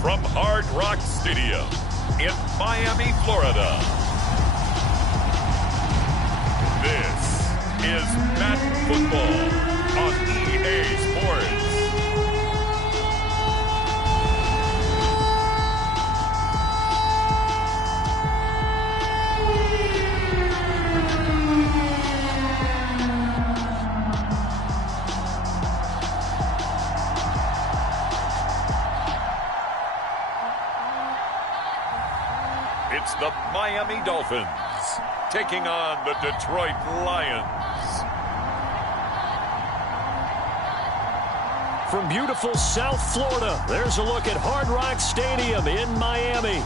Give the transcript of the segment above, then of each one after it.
from Hard Rock Stadium in Miami, Florida. This is Madden Football on EA Sports. It's the Miami Dolphins taking on the Detroit Lions. From beautiful South Florida, there's a look at Hard Rock Stadium in Miami.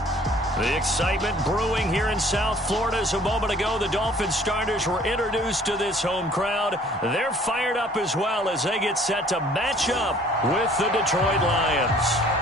The excitement brewing here in South Florida as a moment ago. The Dolphins starters were introduced to this home crowd. They're fired up as well as they get set to match up with the Detroit Lions.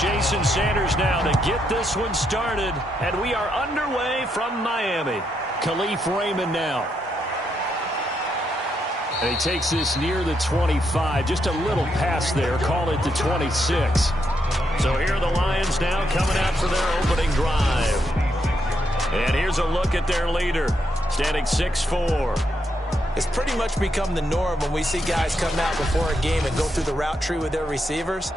Jason Sanders now to get this one started, and we are underway from Miami. Khalif Raymond now. And he takes this near the 25, just a little past there, call it the 26. So here are the Lions now coming out for their opening drive. And here's a look at their leader, standing 6'4". It's pretty much become the norm when we see guys come out before a game and go through the route tree with their receivers.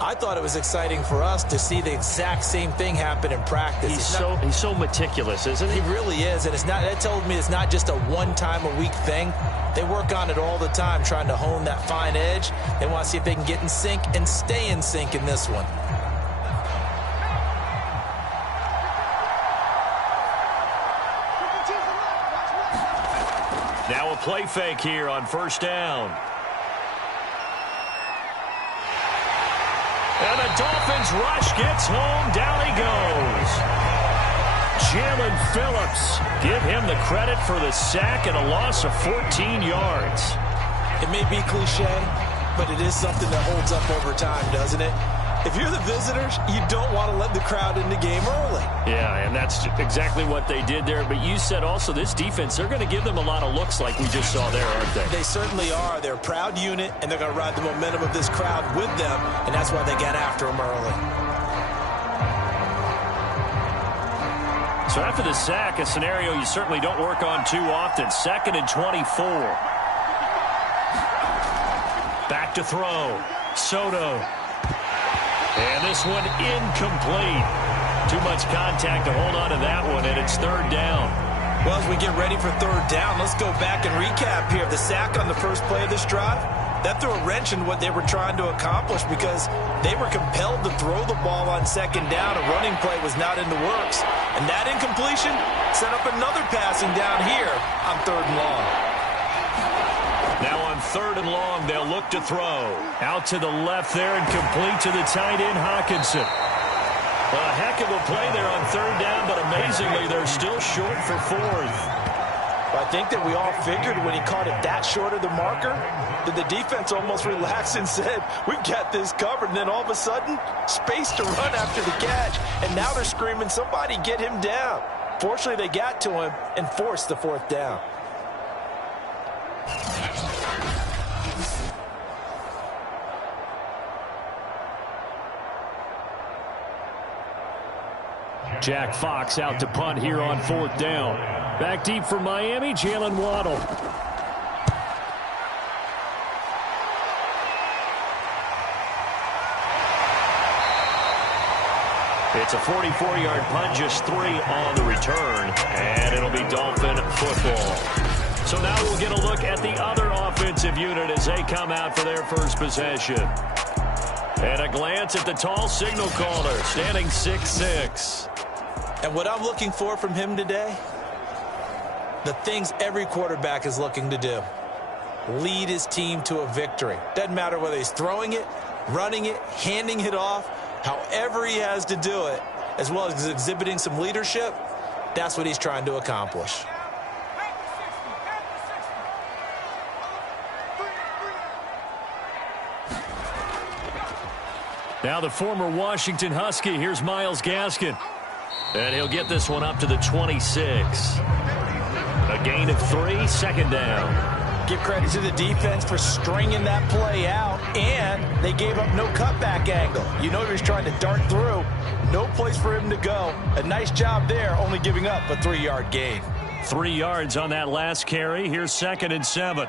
I thought it was exciting for us to see the exact same thing happen in practice. He's so meticulous, isn't he? He really is, and that tells me it's not just a one-time-a-week thing. They work on it all the time, trying to hone that fine edge. They want to see if they can get in sync and stay in sync in this one. Now a play fake here on first down. And the Dolphins rush gets home. Down he goes. Jalen Phillips. Give him the credit for the sack and a loss of 14 yards. It may be cliche, but it is something that holds up over time, doesn't it? If you're the visitors, you don't want to let the crowd in the game early. Yeah, and that's exactly what they did there. But you said also this defense, they're going to give them a lot of looks like we just saw there, aren't they? They certainly are. They're a proud unit, and they're going to ride the momentum of this crowd with them, and that's why they got after them early. So after the sack, a scenario you certainly don't work on too often. 2nd and 24. Back to throw. Soto. And this one incomplete. Too much contact to hold on to that one, and it's third down. Well, as we get ready for third down, let's go back and recap here. The sack on the first play of this drive, that threw a wrench in what they were trying to accomplish because they were compelled to throw the ball on second down. A running play was not in the works. And that incompletion set up another passing down here on third and long. Now on third and long, they'll look to throw. Out to the left there and complete to the tight end, Hockenson. Well, a heck of a play there on third down, but amazingly, they're still short for fourth. Well, I think that we all figured when he caught it that short of the marker, that the defense almost relaxed and said, we've got this covered. And then all of a sudden, space to run after the catch. And now they're screaming, somebody get him down. Fortunately, they got to him and forced the fourth down. Jack Fox out to punt here on fourth down. Back deep for Miami, Jalen Waddle. It's a 44-yard punt, just 3 on the return, and it'll be Dolphin football. So now we'll get a look at the other offensive unit as they come out for their first possession. And a glance at the tall signal caller, standing 6'6". And what I'm looking for from him today, the things every quarterback is looking to do. Lead his team to a victory. Doesn't matter whether he's throwing it, running it, handing it off, however he has to do it, as well as exhibiting some leadership, that's what he's trying to accomplish. Now the former Washington Husky, here's Myles Gaskin. And he'll get this one up to the 26. A gain of 3, second down. Give credit to the defense for stringing that play out, and they gave up no cutback angle. You know he was trying to dart through. No place for him to go. A nice job there, only giving up a 3-yard gain. 3 yards on that last carry. Here's 2nd and 7.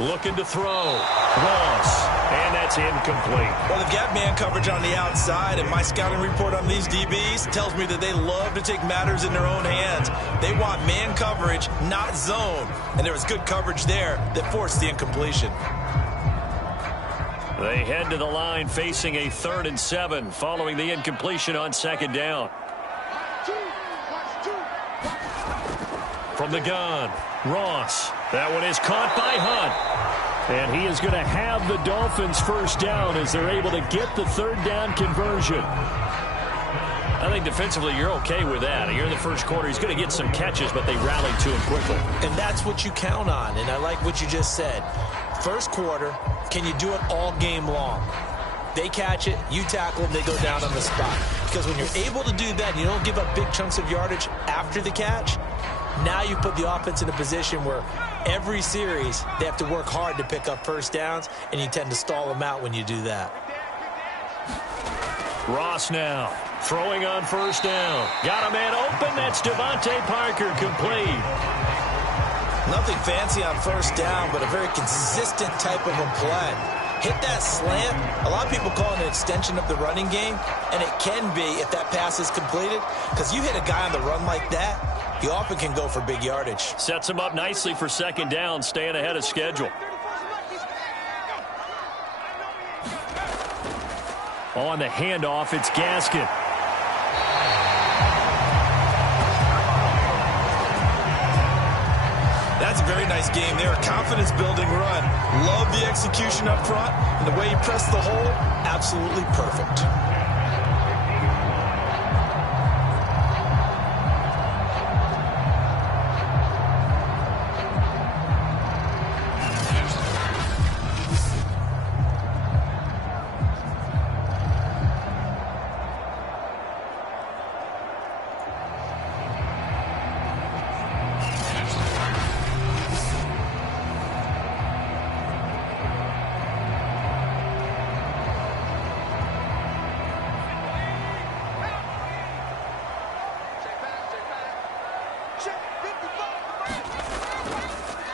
Looking to throw. Ross. And that's incomplete. Well, they've got man coverage on the outside, and my scouting report on these DBs tells me that they love to take matters in their own hands. They want man coverage, not zone. And there was good coverage there that forced the incompletion. They head to the line facing a 3rd and 7 following the incompletion on 2nd down. From the gun, Ross. That one is caught by Hunt. And he is going to have the Dolphins first down as they're able to get the 3rd down conversion. I think defensively you're okay with that. You're in the first quarter. He's going to get some catches, but they rallied to him quickly. And that's what you count on, and I like what you just said. First quarter, can you do it all game long? They catch it, you tackle them, they go down on the spot. Because when you're able to do that and you don't give up big chunks of yardage after the catch, now you put the offense in a position where every series they have to work hard to pick up first downs, and you tend to stall them out when you do that. Ross now throwing on first down. Got a man open. That's Devontae Parker, complete. Nothing fancy on first down, but a very consistent type of a play. Hit that slant. A lot of people call it an extension of the running game, and it can be if that pass is completed, because you hit a guy on the run like that, he often can go for big yardage. Sets him up nicely for 2nd down, staying ahead of schedule. On the handoff, it's Gaskin. That's a very nice game there. A confidence-building run. Love the execution up front, and the way he pressed the hole, absolutely perfect.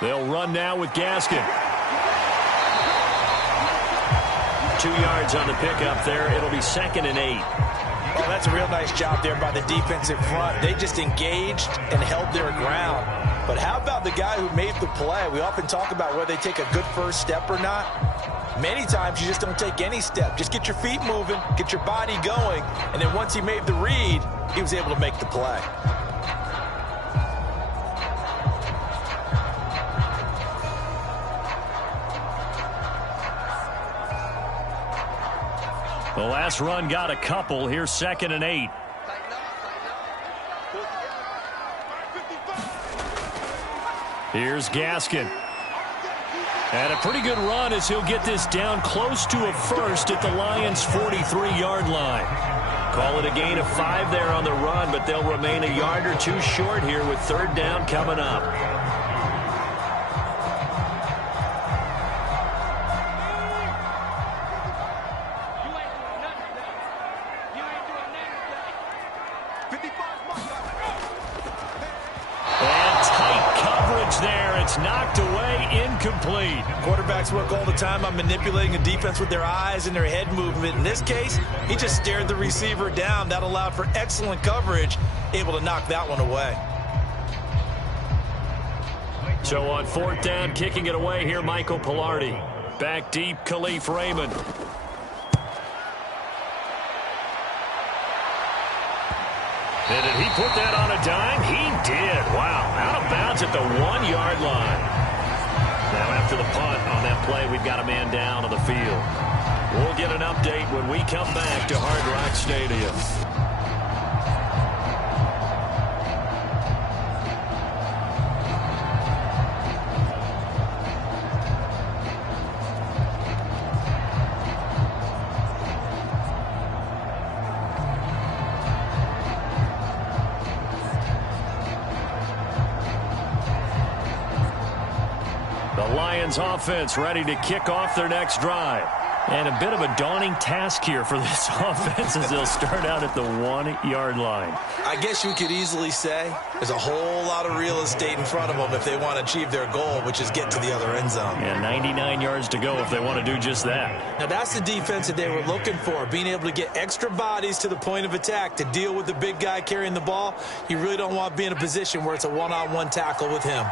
They'll run now with Gaskin. 2 yards on the pickup there. It'll be 2nd and 8. Oh, that's a real nice job there by the defensive front. They just engaged and held their ground. But how about the guy who made the play? We often talk about whether they take a good first step or not. Many times you just don't take any step. Just get your feet moving, get your body going, and then once he made the read, he was able to make the play. The last run got a couple. Here's 2nd and 8. Here's Gaskin. And a pretty good run as he'll get this down close to a first at the Lions' 43-yard line. Call it a gain of 5 there on the run, but they'll remain a yard or two short here with 3rd down coming up. It's knocked away, incomplete. Quarterbacks work all the time on manipulating a defense with their eyes and their head movement. In this case, he just stared the receiver down. That allowed for excellent coverage, able to knock that one away. So on fourth down, kicking it away here, Michael Pilardi. Back deep, Khalif Raymond. And did he put that on a dime? He did. Wow. Out of bounds at the 1-yard line. Now after the punt on that play, we've got a man down on the field. We'll get an update when we come back to Hard Rock Stadium. Lions offense ready to kick off their next drive. And a bit of a daunting task here for this offense as they'll start out at the 1-yard line. I guess you could easily say there's a whole lot of real estate in front of them if they want to achieve their goal, which is get to the other end zone. And 99 yards to go if they want to do just that. Now that's the defense that they were looking for, being able to get extra bodies to the point of attack to deal with the big guy carrying the ball. You really don't want to be in a position where it's a one-on-one tackle with him.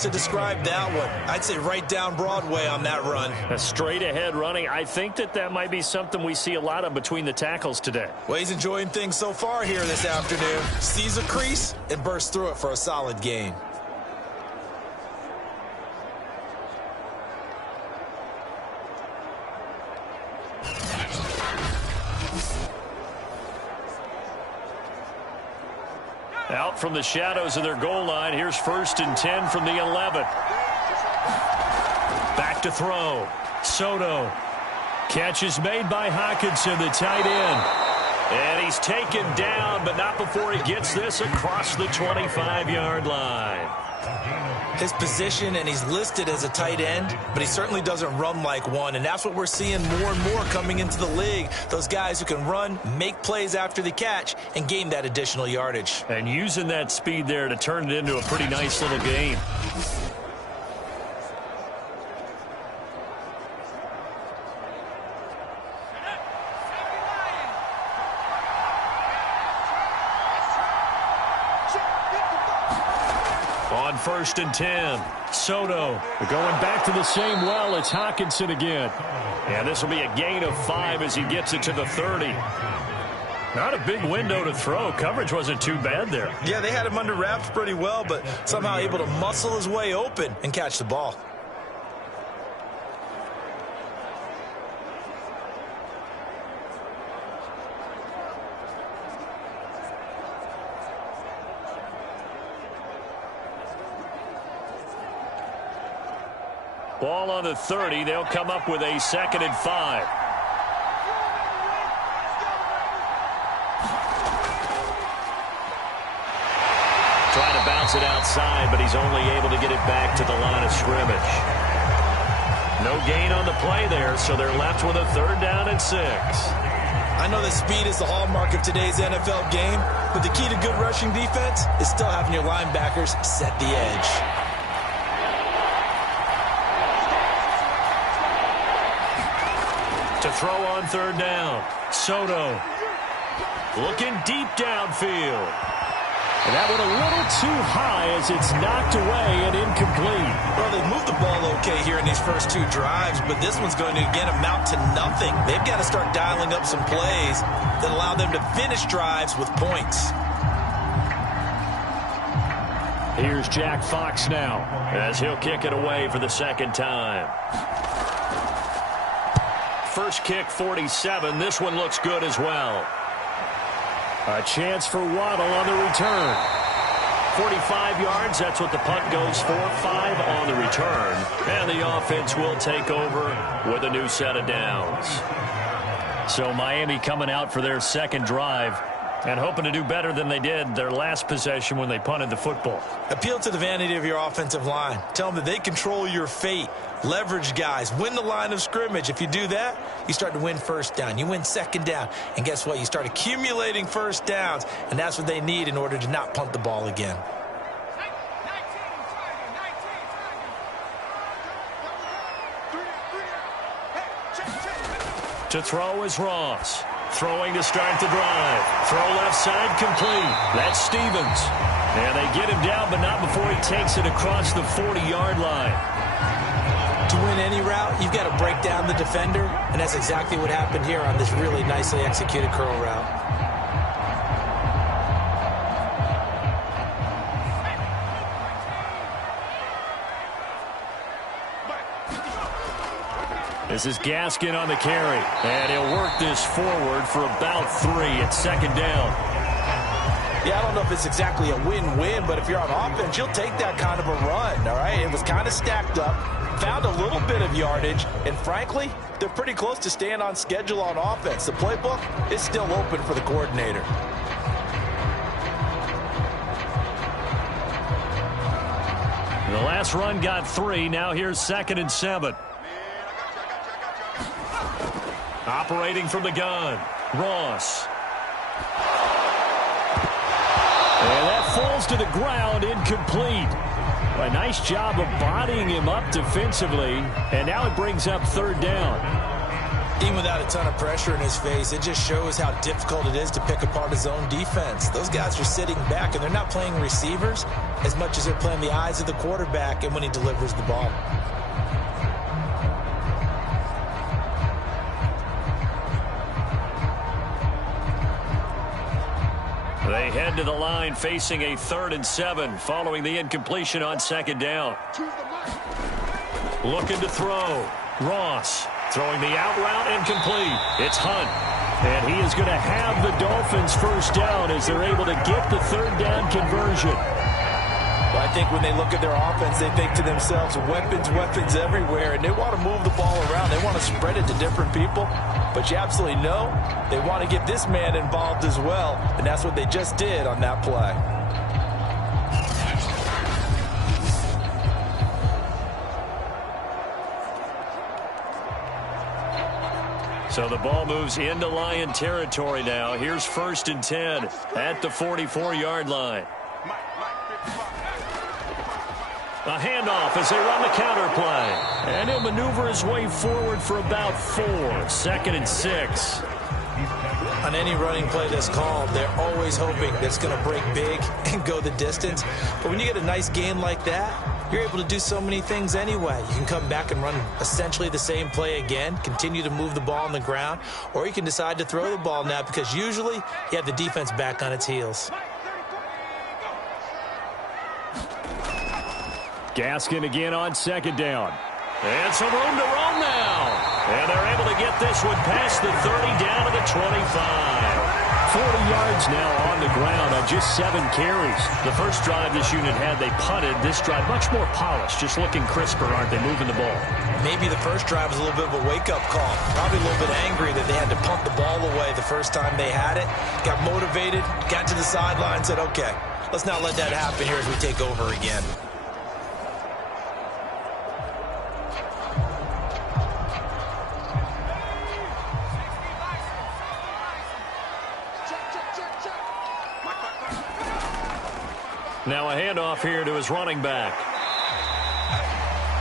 To describe that one, I'd say right down Broadway on that run. A straight ahead running. I think that might be something we see a lot of between the tackles today. Well, he's enjoying things so far here this afternoon. Sees a crease and bursts through it for a solid gain. Out from the shadows of their goal line. Here's 1st and 10 from the 11. Back to throw. Soto. Catch is made by Hockenson, the tight end. And he's taken down, but not before he gets this across the 25-yard line. His position, and he's listed as a tight end, but he certainly doesn't run like one, and that's what we're seeing more and more coming into the league. Those guys who can run, make plays after the catch, and gain that additional yardage. And using that speed there to turn it into a pretty nice little game. On 1st and 10, Soto going back to the same well. It's Hockenson again. And this will be a gain of 5 as he gets it to the 30. Not a big window to throw. Coverage wasn't too bad there. Yeah, they had him under wraps pretty well, but somehow able to muscle his way open and catch the ball. Ball on the 30. They'll come up with a 2nd and 5. Trying to bounce it outside, but he's only able to get it back to the line of scrimmage. No gain on the play there, so they're left with a 3rd down and 6. I know that speed is the hallmark of today's NFL game, but the key to good rushing defense is still having your linebackers set the edge. To throw on 3rd down, Soto looking deep downfield. And that one a little too high as it's knocked away and incomplete. Well, they've moved the ball okay here in these first 2 drives, but this one's going to, again, amount to nothing. They've got to start dialing up some plays that allow them to finish drives with points. Here's Jack Fox now as he'll kick it away for the 2nd time. First kick, 47. This one looks good as well. A chance for Waddle on the return. 45 yards, that's what the punt goes for. 5 on the return. And the offense will take over with a new set of downs. So Miami coming out for their 2nd drive and hoping to do better than they did their last possession when they punted the football. Appeal to the vanity of your offensive line. Tell them that they control your fate. Leverage guys. Win the line of scrimmage. If you do that, you start to win 1st down. You win 2nd down. And guess what? You start accumulating 1st downs. And that's what they need in order to not punt the ball again. To throw is Ross. Throwing to start the drive. Throw left side complete. That's Stevens. And they get him down, but not before he takes it across the 40-yard line. To win any route, you've got to break down the defender, and that's exactly what happened here on this really nicely executed curl route. This is Gaskin on the carry, and he'll work this forward for about 3 at second down. Yeah, I don't know if it's exactly a win-win, but if you're on offense, you'll take that kind of a run, all right? It was kind of stacked up, found a little bit of yardage, and frankly, they're pretty close to staying on schedule on offense. The playbook is still open for the coordinator. The last run got 3. Now here's 2nd and 7. Operating from the gun, Ross. And that falls to the ground, incomplete. A nice job of bodying him up defensively, and now it brings up 3rd down. Even without a ton of pressure in his face, it just shows how difficult it is to pick apart his own defense. Those guys are sitting back, and they're not playing receivers as much as they're playing the eyes of the quarterback and when he delivers the ball. They head to the line facing a 3rd and 7 following the incompletion on 2nd down. Looking to throw. Ross throwing the out route incomplete. It's Hunt. And he is going to have the Dolphins first down as they're able to get the 3rd down conversion. Well, I think when they look at their offense, they think to themselves, weapons, weapons everywhere, and they want to move the ball around. They want to spread it to different people. But you absolutely know they want to get this man involved as well, and that's what they just did on that play. So the ball moves into Lion territory now. Here's 1st and 10 at the 44-yard line. A handoff as they run the counter play. And he'll maneuver his way forward for about 4. 2nd and 6. On any running play that's called, they're always hoping that it's going to break big and go the distance. But when you get a nice gain like that, you're able to do so many things anyway. You can come back and run essentially the same play again, continue to move the ball on the ground, or you can decide to throw the ball now because usually you have the defense back on its heels. Gaskin again on 2nd down. And some room to roam now. And they're able to get this one past the 30 down to the 25. 40 yards now on the ground on just 7 carries. The first drive this unit had, they punted. This drive much more polished, just looking crisper, aren't they, moving the ball? Maybe the first drive was a little bit of a wake-up call. Probably a little bit angry that they had to punt the ball away the first time they had it. Got motivated, got to the sideline, said, okay, let's not let that happen here as we take over again. Now a handoff here to his running back.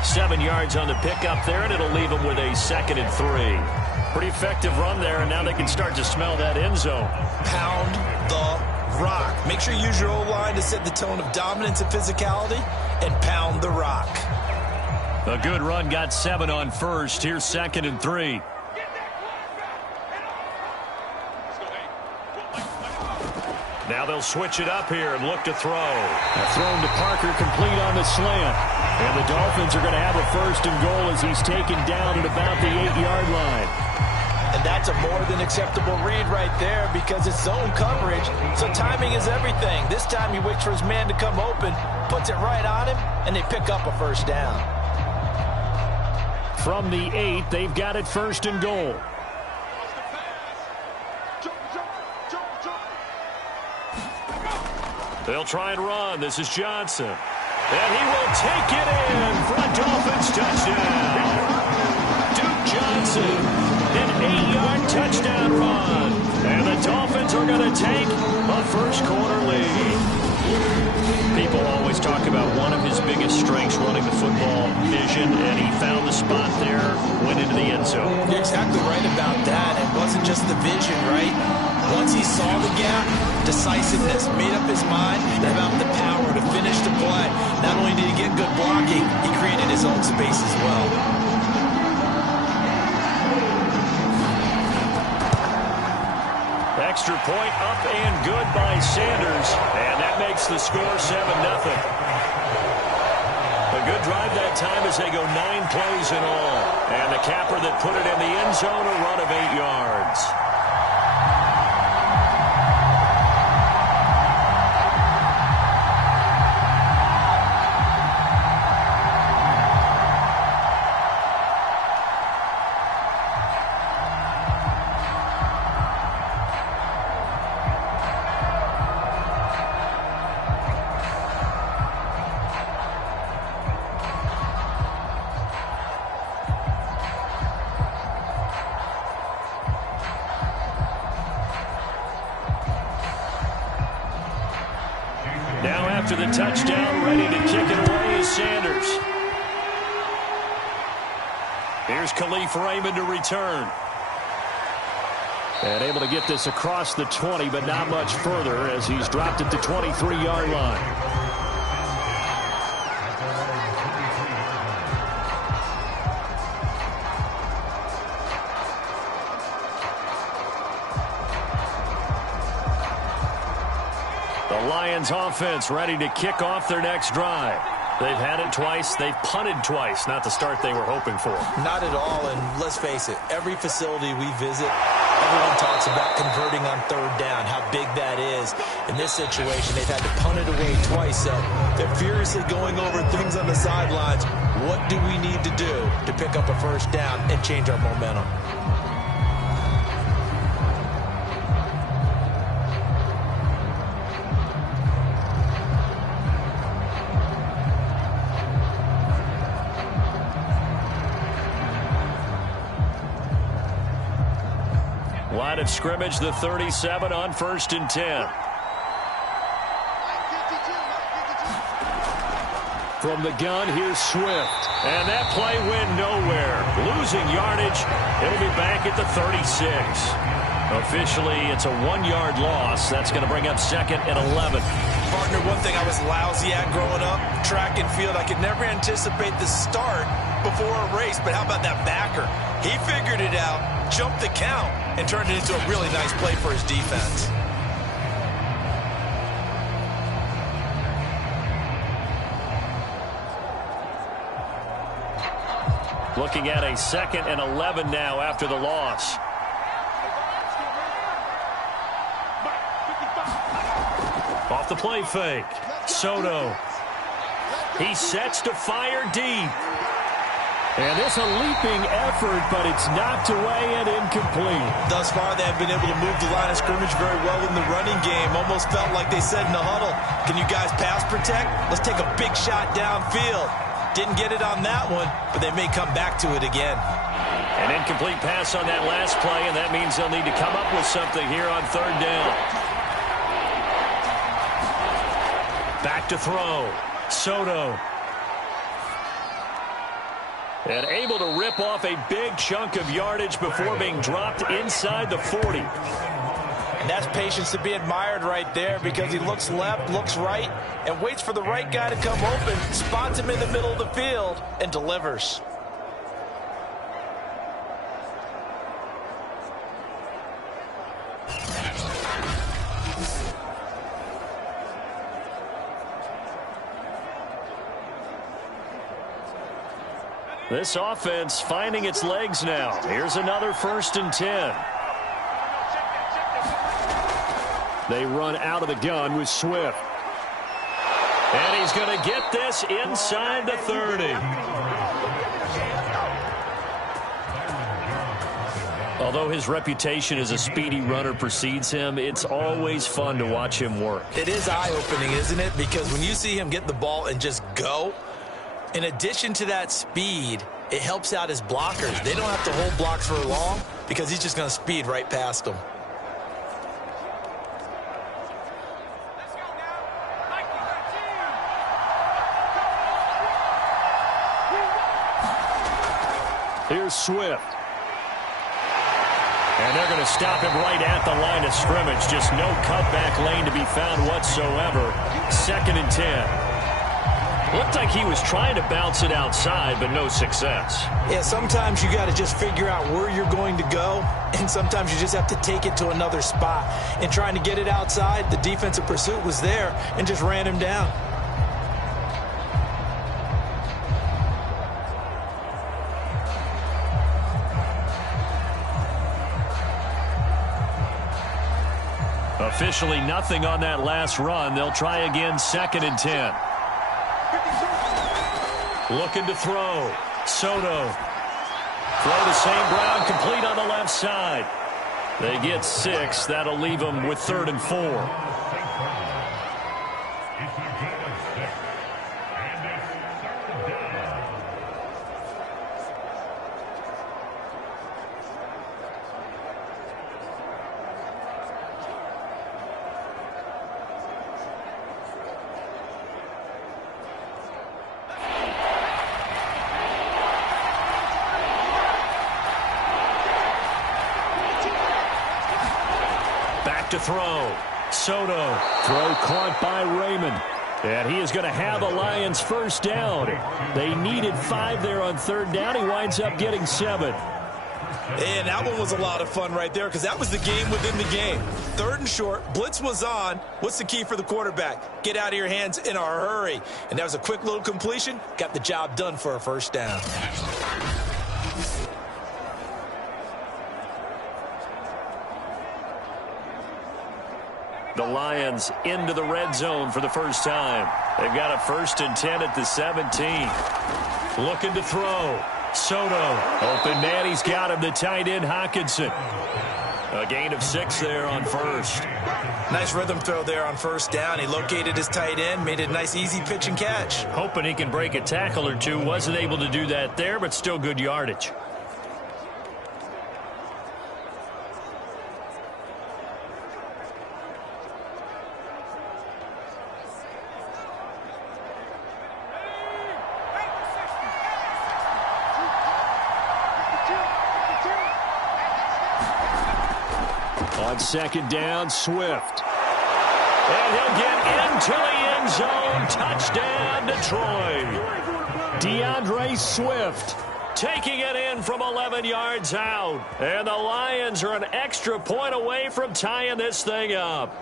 7 yards on the pickup there, and it'll leave him with a 2nd and 3. Pretty effective run there, and now they can start to smell that end zone. Pound the rock. Make sure you use your O-line to set the tone of dominance and physicality, and pound the rock. A good run, got 7 on 1st. Here's 2nd and 3. Now they'll switch it up here and look to throw. Thrown to Parker, complete on the slant. And the Dolphins are going to have a 1st and goal as he's taken down at about the 8-yard line. And that's a more than acceptable read right there because it's zone coverage, so timing is everything. This time he waits for his man to come open, puts it right on him, and they pick up a 1st down. From the 8, they've got it 1st and goal. They'll try and run. This is Johnson. And he will take it in for a Dolphins touchdown. Duke Johnson, an 8-yard touchdown run. And the Dolphins are going to take a 1st quarter lead. People always talk about one of his biggest strengths running the football, vision, and he found the spot there, went into the end zone. You're exactly right about that. It wasn't just the vision, right? Once he saw the gap, decisiveness, made up his mind about the power to finish the play. Not only did he get good blocking, he created his own space as well. Extra point up and good by Sanders, and that makes the score 7-0. A good drive that time as they go 9 plays in all. And the capper that put it in the end zone, a run of 8 yards. Now after the touchdown, ready to kick it away is Sanders. Here's Khalif Raymond to return. And able to get this across the 20, but not much further as he's dropped at the 23-yard line. The Lions offense ready to kick off their next drive. They've had it twice. They've punted twice. Not the start they were hoping for. Not at all, and let's face it, every facility we visit, everyone talks about converting on third down, how big that is. In this situation, they've had to punt it away twice, so they're furiously going over things on the sidelines. What do we need to do to pick up a first down and change our momentum? Line of scrimmage, the 37 on 1st and 10. From the gun, here's Swift. And that play went nowhere. Losing yardage. It'll be back at the 36. Officially, it's a 1-yard loss. That's going to bring up 2nd and 11. Partner, one thing I was lousy at growing up, track and field, I could never anticipate the start before a race, but how about that backer? He figured it out, jumped the count, and turned it into a really nice play for his defense. Looking at a 2nd and 11 now after the loss. Off the play fake. Soto. He sets to fire deep. And it's a leaping effort, but it's knocked away and incomplete. Thus far, they have been able to move the line of scrimmage very well in the running game. Almost felt like they said in the huddle, can you guys pass protect? Let's take a big shot downfield. Didn't get it on that one, but they may come back to it again. An incomplete pass on that last play, and that means they'll need to come up with something here on 3rd down. Back to throw. Soto. And able to rip off a big chunk of yardage before being dropped inside the 40. And that's patience to be admired right there, because he looks left, looks right, and waits for the right guy to come open, spots him in the middle of the field, and delivers. This offense finding its legs now. Here's another 1st and 10. They run out of the gun with Swift. And he's going to get this inside the 30. Although his reputation as a speedy runner precedes him, it's always fun to watch him work. It is eye-opening, isn't it? Because when you see him get the ball and just go, in addition to that speed, it helps out his blockers. They don't have to hold blocks for long because he's just going to speed right past them. Here's Swift. And they're going to stop him right at the line of scrimmage. Just no cutback lane to be found whatsoever. 2nd and 10. Looked like he was trying to bounce it outside, but no success. Yeah, sometimes you got to just figure out where you're going to go, and sometimes you just have to take it to another spot. And trying to get it outside, the defensive pursuit was there and just ran him down. Officially nothing on that last run. They'll try again, 2nd and 10. Looking to throw. Soto. Throw to St. Brown, complete on the left side. They get 6. That'll leave them with 3rd and 4. To throw. Soto. Throw caught by Raymond. And he is going to have the Lions first down. They needed 5 there on 3rd down. He winds up getting 7. And that one was a lot of fun right there because that was the game within the game. 3rd and short. Blitz was on. What's the key for the quarterback? Get out of your hands in a hurry. And that was a quick little completion. Got the job done for a first down. The Lions into the red zone for the first time. They've got a 1st and 10 at the 17. Looking to throw. Soto. Open man. He's got him. The tight end, Hockenson. A gain of 6 there on 1st. Nice rhythm throw there on 1st down. He located his tight end, made it a nice easy pitch and catch. Hoping he can break a tackle or two. Wasn't able to do that there, but still good yardage. On 2nd down, Swift. And he'll get into the end zone. Touchdown, Detroit. DeAndre Swift taking it in from 11 yards out. And the Lions are an extra point away from tying this thing up.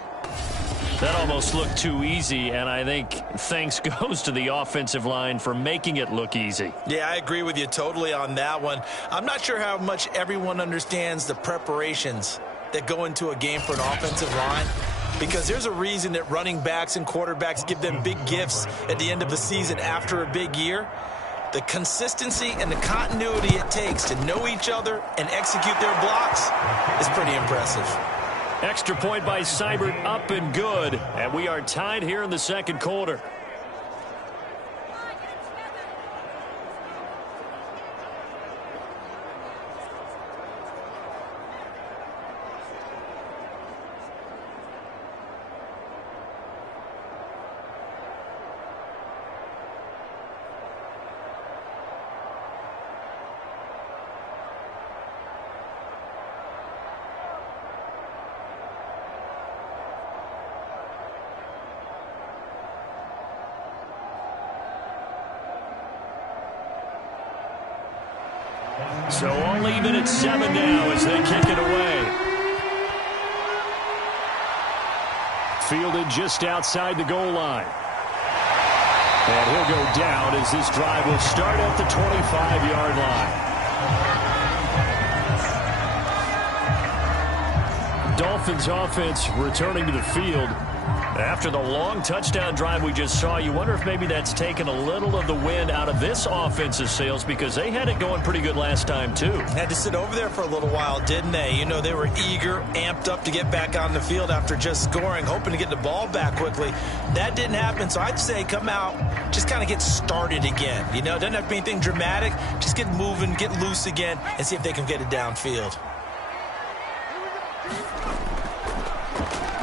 That almost looked too easy, and I think thanks goes to the offensive line for making it look easy. Yeah, I agree with you totally on that one. I'm not sure how much everyone understands the preparations that go into a game for an offensive line, because there's a reason that running backs and quarterbacks give them big gifts at the end of the season after a big year. The consistency and the continuity it takes to know each other and execute their blocks is pretty impressive. Extra point by Seibert, up and good, and we are tied here in the 2nd quarter. So all even at 7 now as they kick it away. Fielded just outside the goal line. And he'll go down as this drive will start at the 25-yard line. Dolphins offense returning to the field. After the long touchdown drive we just saw, you wonder if maybe that's taken a little of the wind out of this offensive sails, because they had it going pretty good last time too. Had to sit over there for a little while, didn't they? You know, they were eager, amped up to get back on the field after just scoring, hoping to get the ball back quickly. That didn't happen, so I'd say come out, just kind of get started again. You know, it doesn't have to be anything dramatic. Just get moving, get loose again, and see if they can get it downfield.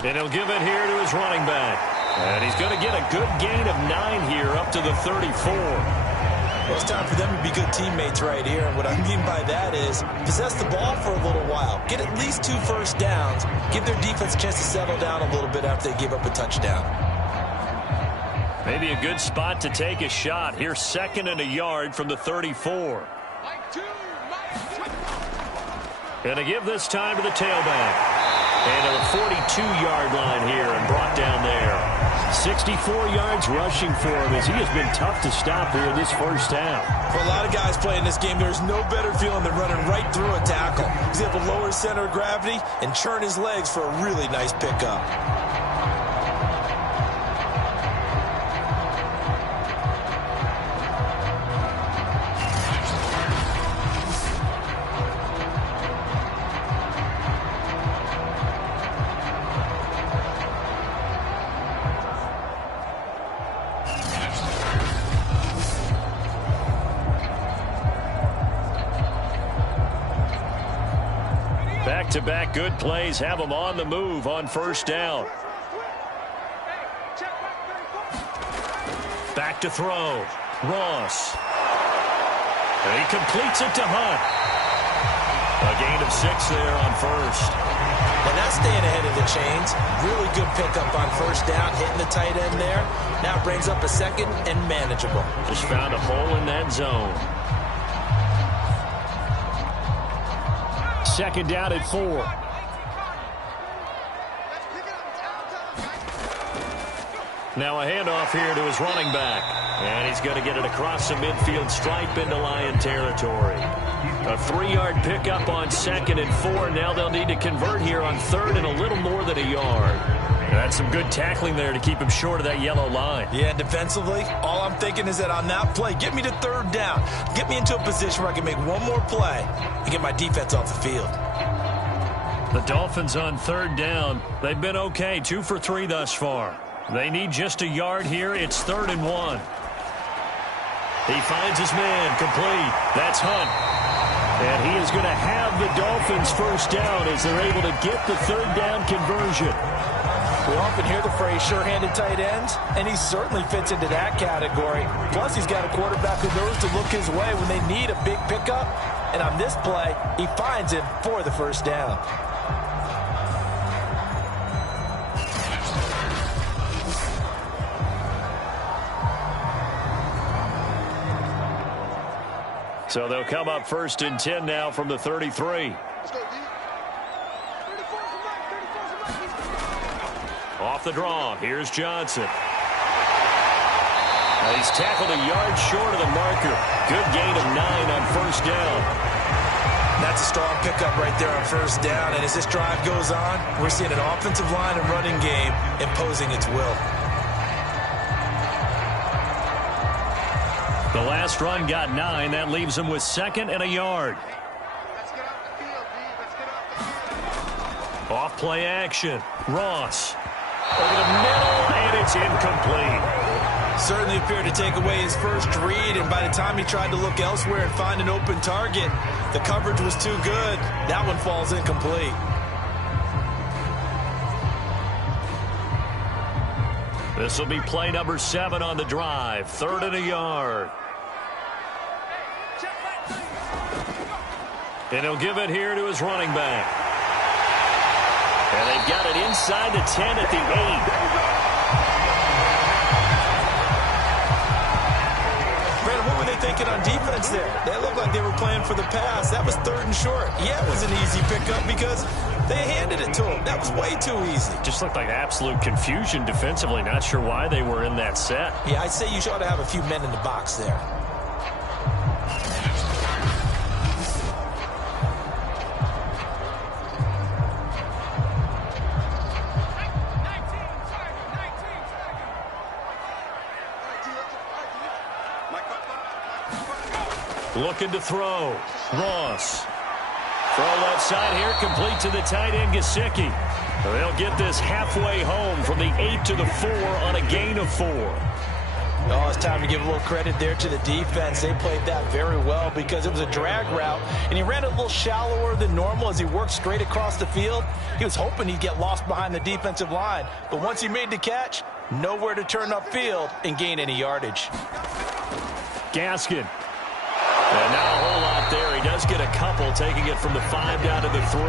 And he'll give it here to his running back. And he's going to get a good gain of 9 here up to the 34. Well, it's time for them to be good teammates right here. And what I mean by that is possess the ball for a little while. Get at least 2 first downs. Give their defense a chance to settle down a little bit after they give up a touchdown. Maybe a good spot to take a shot. Here's 2nd and a yard from the 34. And a give this time to the tailback. And to the 42-yard line here and brought down there. 64 yards rushing for him as he has been tough to stop here in this first half. For a lot of guys playing this game, there's no better feeling than running right through a tackle. He's able to lower his center of gravity and churn his legs for a really nice pickup. Back-to-back good plays have them on the move on first down. Back to throw. Ross. And he completes it to Hunt. A gain of 6 there on first. Well, that's staying ahead of the chains. Really good pickup on first down, hitting the tight end there. Now brings up a 2nd and manageable. Just found a hole in that zone. 2nd down at 4. Now a handoff here to his running back. And he's going to get it across the midfield stripe into Lion territory. A 3-yard pickup on 2nd and 4. Now they'll need to convert here on 3rd and a little more than a yard. That's some good tackling there to keep him short of that yellow line. Yeah, defensively, all I'm thinking is that on that play, get me to 3rd down. Get me into a position where I can make one more play and get my defense off the field. The Dolphins on 3rd down. They've been okay, 2 for 3 thus far. They need just a yard here. It's 3rd and 1. He finds his man, complete. That's Hunt. And he is going to have the Dolphins first down as they're able to get the 3rd down conversion. We often hear the phrase sure-handed tight ends, and he certainly fits into that category. Plus, he's got a quarterback who knows to look his way when they need a big pickup. And on this play, he finds him for the first down. So they'll come up 1st and 10 now from the 33. Off the draw, here's Johnson. He's tackled a yard short of the marker. Good gain of 9 on first down. That's a strong pickup right there on first down. And as this drive goes on, we're seeing an offensive line and running game imposing its will. The last run got 9. That leaves them with 2nd and a yard. Off play action. Ross. Over the middle, and it's incomplete. Certainly appeared to take away his first read, and by the time he tried to look elsewhere and find an open target, the coverage was too good. That one falls incomplete. This will be play number 7 on the drive. 3rd and a yard. And he'll give it here to his running back. And they've got it inside the 10 at the 8. Brandon, what were they thinking on defense there? They looked like they were playing for the pass. That was 3rd and short. Yeah, it was an easy pickup because they handed it to him. That was way too easy. Just looked like absolute confusion defensively. Not sure why they were in that set. Yeah, I'd say you ought to have a few men in the box there. Looking to throw. Ross. Throw left side here, complete to the tight end, Gesicki. They'll get this halfway home from the 8 to the 4 on a gain of 4. Oh, it's time to give a little credit there to the defense. They played that very well because it was a drag route, and he ran a little shallower than normal as he worked straight across the field. He was hoping he'd get lost behind the defensive line, but once he made the catch, nowhere to turn upfield and gain any yardage. Gaskin. And not a whole lot there. He does get a couple, taking it from the 5 down to the 3.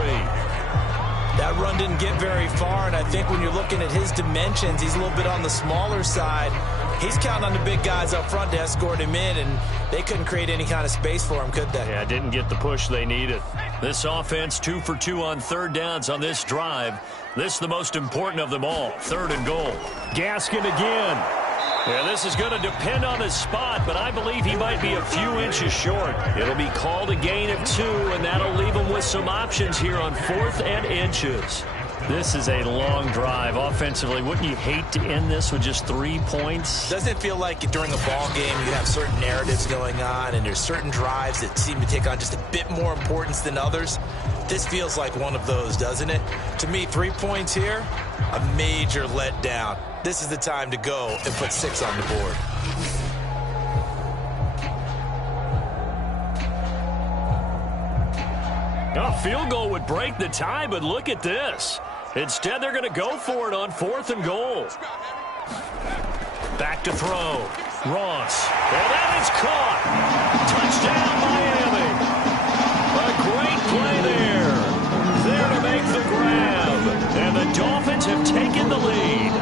That run didn't get very far, and I think when you're looking at his dimensions, he's a little bit on the smaller side. He's counting on the big guys up front to escort him in, and they couldn't create any kind of space for him, could they? Yeah, didn't get the push they needed. This offense 2 for 2 on third downs on this drive. This is the most important of them all, 3rd and goal. Gaskin again. Yeah, this is going to depend on his spot, but I believe he might be a few inches short. It'll be called a gain of 2, and that'll leave him with some options here on 4th and inches. This is a long drive offensively. Wouldn't you hate to end this with just 3 points? Doesn't it feel like during a ball game you have certain narratives going on, and there's certain drives that seem to take on just a bit more importance than others? This feels like one of those, doesn't it? To me, 3 points here, a major letdown. This is the time to go and put 6 on the board. A field goal would break the tie, but look at this. Instead, they're going to go for it on 4th and goal. Back to throw. Ross. And that is caught. Touchdown, Miami. A great play there. There to make the grab. And the Dolphins have taken the lead.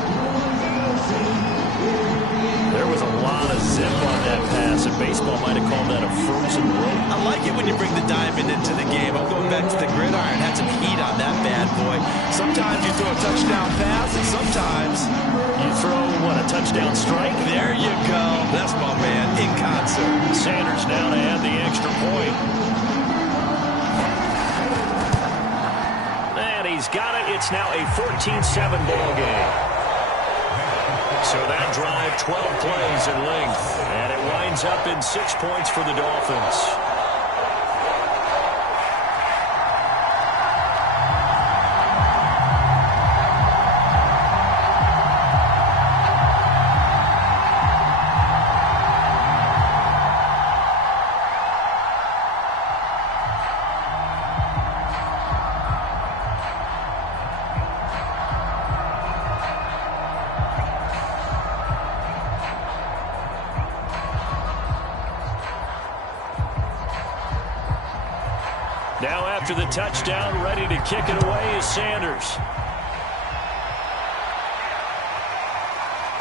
There was a lot of zip on that pass, and baseball might have called that a frozen rope. I like it when you bring the diamond into the game. I'm going back to the gridiron. Had some heat on that bad boy. Sometimes you throw a touchdown pass, and sometimes you throw, what, a touchdown strike? There you go. That's my man in concert. Sanders now to add the extra point. And he's got it. It's now a 14-7 ball game. So that drive, 12 plays in length, and it winds up in 6 points for the Dolphins. Now after the touchdown, ready to kick it away is Sanders.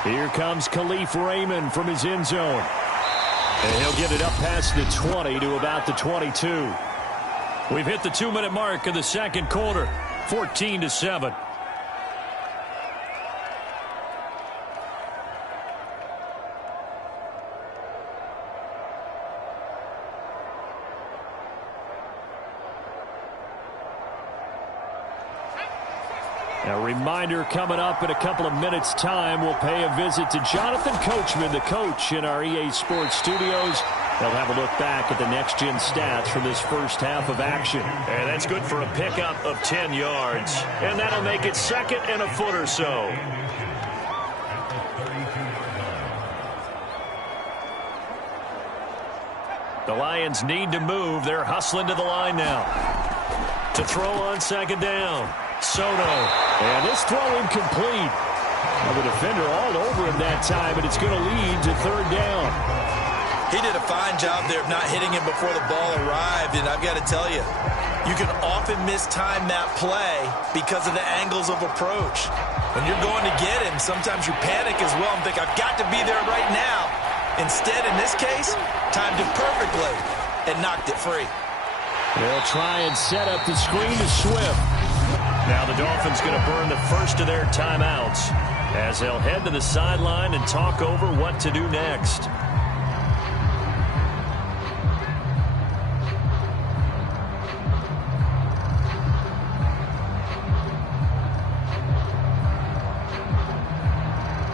Here comes Khalif Raymond from his end zone. And he'll get it up past the 20 to about the 22. We've hit the 2-minute mark of the second quarter, 14-7. A reminder coming up in a couple of minutes' time. We'll pay a visit to Jonathan Coachman, the coach in our EA Sports studios. They'll have a look back at the next-gen stats from this first half of action. And that's good for a pickup of 10 yards. And that'll make it 2nd and a foot or so. The Lions need to move. They're hustling to the line now. To throw on 2nd down. Soto. And this throw incomplete. The defender all over him that time, but it's going to lead to 3rd down. He did a fine job there of not hitting him before the ball arrived, and I've got to tell you, you can often mistime that play because of the angles of approach. When you're going to get him, sometimes you panic as well and think, I've got to be there right now. Instead, in this case, timed it perfectly and knocked it free. They'll try and set up the screen to Swift. Now the Dolphins going to burn the first of their timeouts as they'll head to the sideline and talk over what to do next.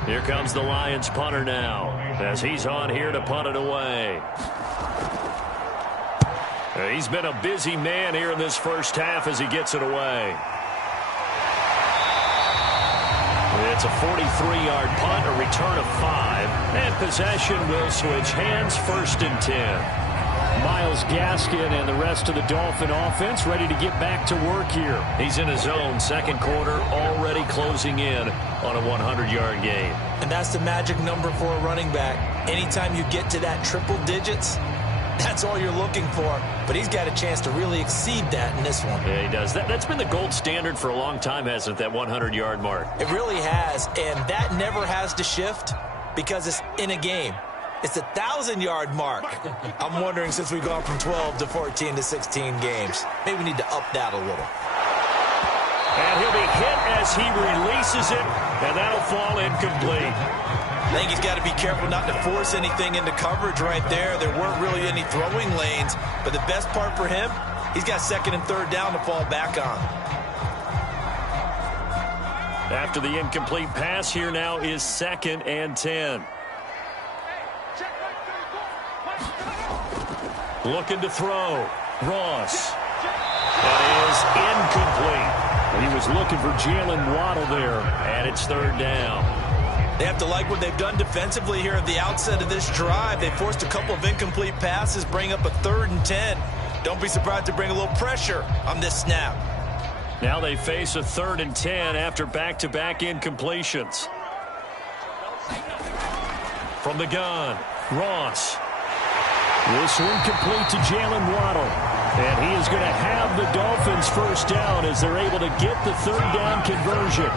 Here comes the Lions punter now as he's on here to punt it away. He's been a busy man here in this first half as he gets it away. It's a 43-yard punt, a return of 5, and possession will switch hands, 1st and 10. Myles Gaskin and the rest of the Dolphin offense ready to get back to work here. He's in his own second quarter, already closing in on a 100-yard game. And that's the magic number for a running back. Anytime you get to that triple digits, that's all you're looking for. But he's got a chance to really exceed that in this one. Yeah, he does. That's been the gold standard for a long time, hasn't it, that 100-yard mark? It really has, and that never has to shift because it's in a game. It's a 1,000-yard mark. I'm wondering, since we've gone from 12 to 14 to 16 games, maybe we need to up that a little. And he'll be hit as he releases it, and that'll fall incomplete. I think he's got to be careful not to force anything into coverage right there. There weren't really any throwing lanes, but the best part for him, he's got second and third down to fall back on. After the incomplete pass, here now is 2nd and 10. Looking to throw. Ross. That is incomplete. He was looking for Jalen Waddle there, and it's 3rd down. They have to like what they've done defensively here at the outset of this drive. They forced a couple of incomplete passes, bring up a 3rd and 10. Don't be surprised to bring a little pressure on this snap. Now they face a 3rd and 10 after back-to-back incompletions. From the gun, Ross. This one complete to Jalen Waddle. And he is going to have the Dolphins first down as they're able to get the 3rd down conversion.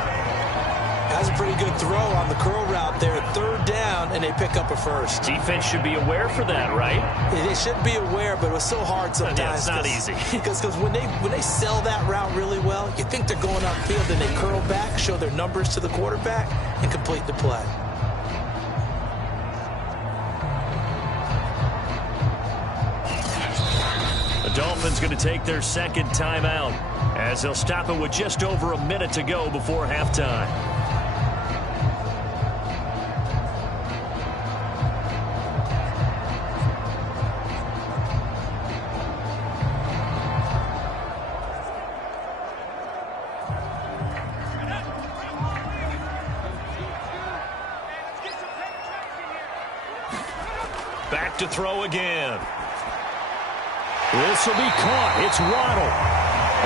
That's a pretty good throw on the curl route there. 3rd down, and they pick up a first. Defense should be aware for that, right? They should be aware, but it was so hard sometimes. Yeah, it's not easy. Because when they sell that route really well, you think they're going upfield, and they curl back, show their numbers to the quarterback, and complete the play. The Dolphins going to take their 2nd timeout as they'll stop it with just over a minute to go before halftime. Back to throw again. This will be caught. It's Waddle.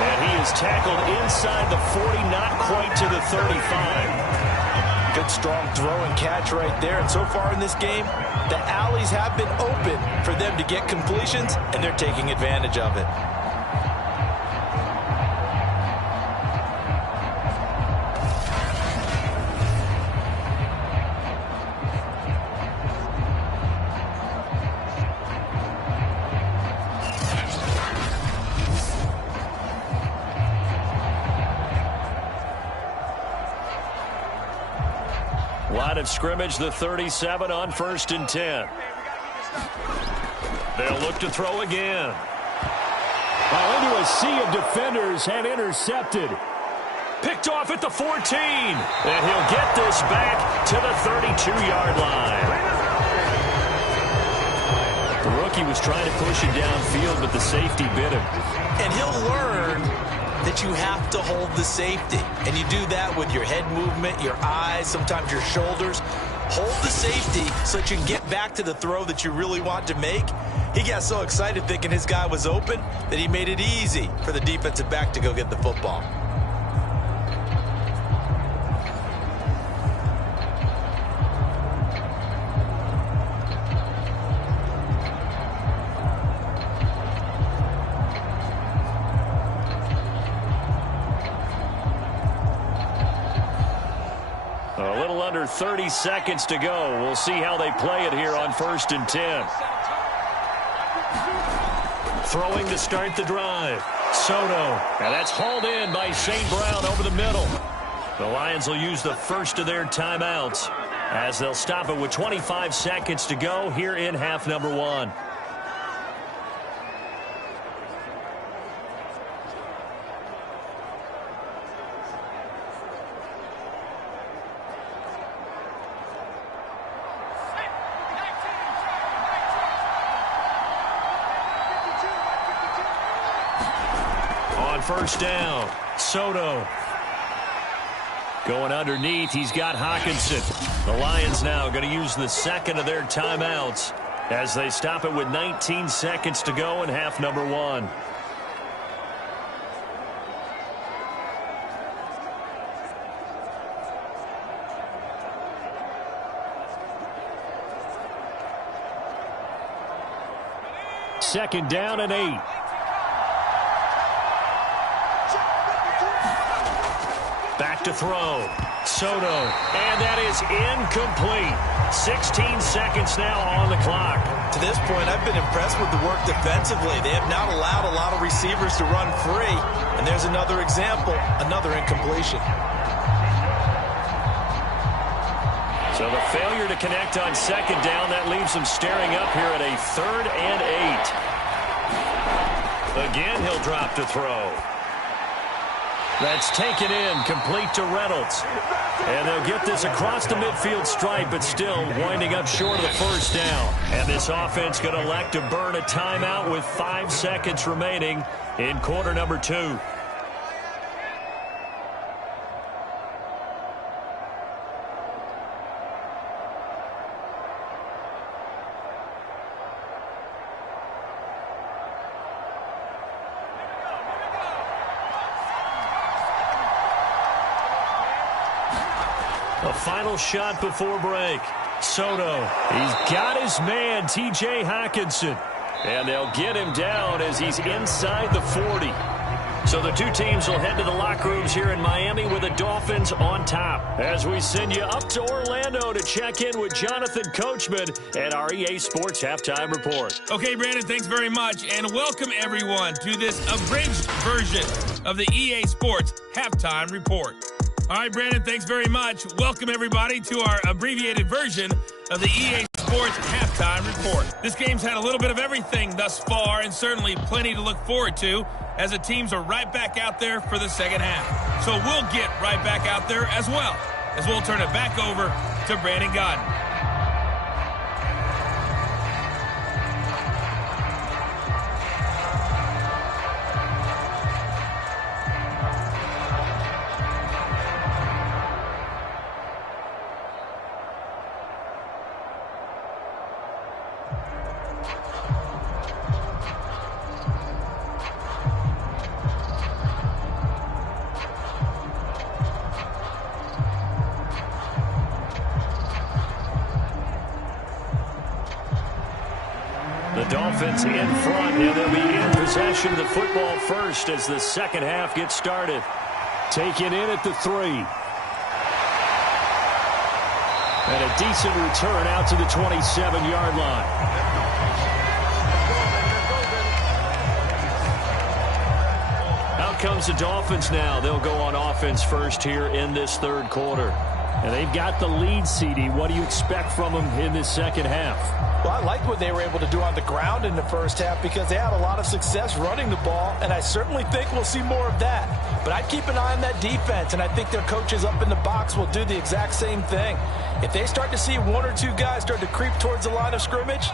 And he is tackled inside the 40, not quite to the 35. Good, strong throw and catch right there. And so far in this game, the alleys have been open for them to get completions, and they're taking advantage of it. Line of scrimmage, the 37 on 1st and 10. They'll look to throw again. Into a sea of defenders and intercepted. Picked off at the 14. And he'll get this back to the 32-yard line. The rookie was trying to push him downfield, but the safety bit him. And he'll learn that you have to hold the safety. And you do that with your head movement, your eyes, sometimes your shoulders. Hold the safety so that you can get back to the throw that you really want to make. He got so excited thinking his guy was open that he made it easy for the defensive back to go get the football. A little under 30 seconds to go. We'll see how they play it here on 1st and 10. Throwing to start the drive. Soto. And that's hauled in by St. Brown over the middle. The Lions will use the first of their timeouts as they'll stop it with 25 seconds to go here in half number 1. First down, Soto. Going underneath, he's got Hockenson. The Lions now going to use the second of their timeouts as they stop it with 19 seconds to go in half number 1. 2nd down and 8. Back to throw. Soto. And that is incomplete. 16 seconds now on the clock. To this point, I've been impressed with the work defensively. They have not allowed a lot of receivers to run free. And there's another example, another incompletion. So the failure to connect on 2nd down, that leaves them staring up here at a 3rd and 8. Again, he'll drop to throw. That's taken in, complete to Reynolds. And they'll get this across the midfield stripe, but still winding up short of the 1st down. And this offense going to elect to burn a timeout with 5 seconds remaining in quarter number 2. A final shot before break. Soto. He's got his man, T.J. Hockenson. And they'll get him down as he's inside the 40. So the two teams will head to the locker rooms here in Miami with the Dolphins on top. As we send you up to Orlando to check in with Jonathan Coachman at our EA Sports Halftime Report. Okay, Brandon, thanks very much. And welcome, everyone, to this abridged version of the EA Sports Halftime Report. All right, Brandon, thanks very much. Welcome, everybody, to our abbreviated version of the EA Sports Halftime Report. This game's had a little bit of everything thus far, and certainly plenty to look forward to, as the teams are right back out there for the second half. So we'll get right back out there as well, as we'll turn it back over to Brandon Godden. The Dolphins in front, and they'll be in possession of the football first as the second half gets started. Taken in at the 3. And a decent return out to the 27-yard line. Out comes the Dolphins now. They'll go on offense first here in this 3rd quarter. And they've got the lead, CD. What do you expect from them in this second half? Well, I like what they were able to do on the ground in the first half because they had a lot of success running the ball, and I certainly think we'll see more of that. But I'd keep an eye on that defense, and I think their coaches up in the box will do the exact same thing. If they start to see 1 or 2 guys start to creep towards the line of scrimmage,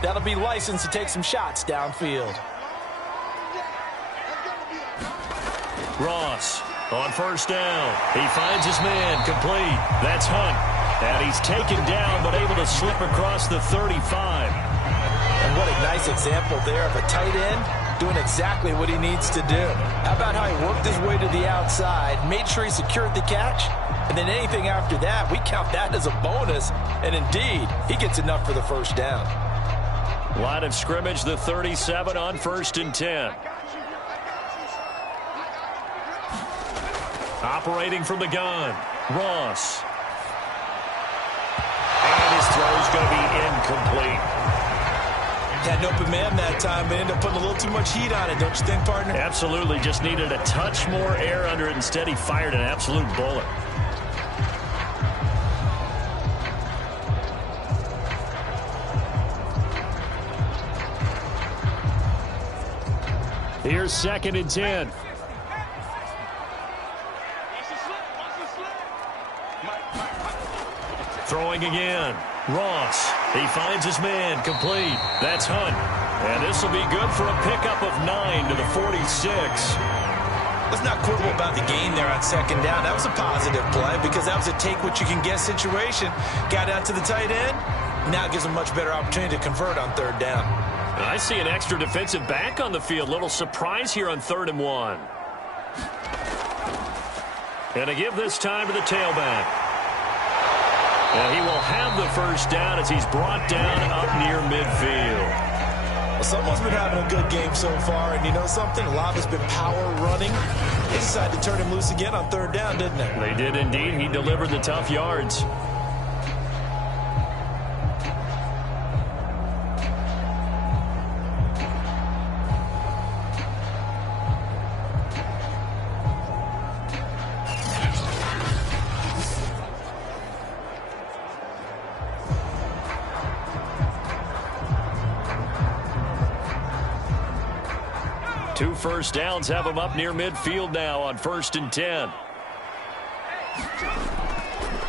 that'll be licensed to take some shots downfield. Ross on 1st down. He finds his man, complete. That's Hunt. And he's taken down, but able to slip across the 35. And what a nice example there of a tight end doing exactly what he needs to do. How about how he worked his way to the outside, made sure he secured the catch, and then anything after that, we count that as a bonus. And indeed, he gets enough for the 1st down. Line of scrimmage, the 37 on 1st and 10. Operating from the gun, Ross. And his throw's going to be incomplete. Had an open man that time, but ended up putting a little too much heat on it, don't you think, partner? Absolutely. Just needed a touch more air under it. Instead, he fired an absolute bullet. Here's 2nd and 10. Throwing again. Ross. He finds his man. Complete. That's Hunt. And this will be good for a pickup of 9 to the 46. Let's not quibble about the gain there on 2nd down. That was a positive play because that was a take-what-you-can-get situation. Got out to the tight end. Now gives him a much better opportunity to convert on 3rd down. I see an extra defensive back on the field. Little surprise here on 3rd and 1. And to give this time to the tailback. And he will have the 1st down as he's brought down up near midfield. Well, Someone's been having a good game so far, and you know something? A lot has been power running. They decided to turn him loose again on third down, didn't they? They did indeed. He delivered the tough yards. Two first downs have him up near midfield now on 1st and 10.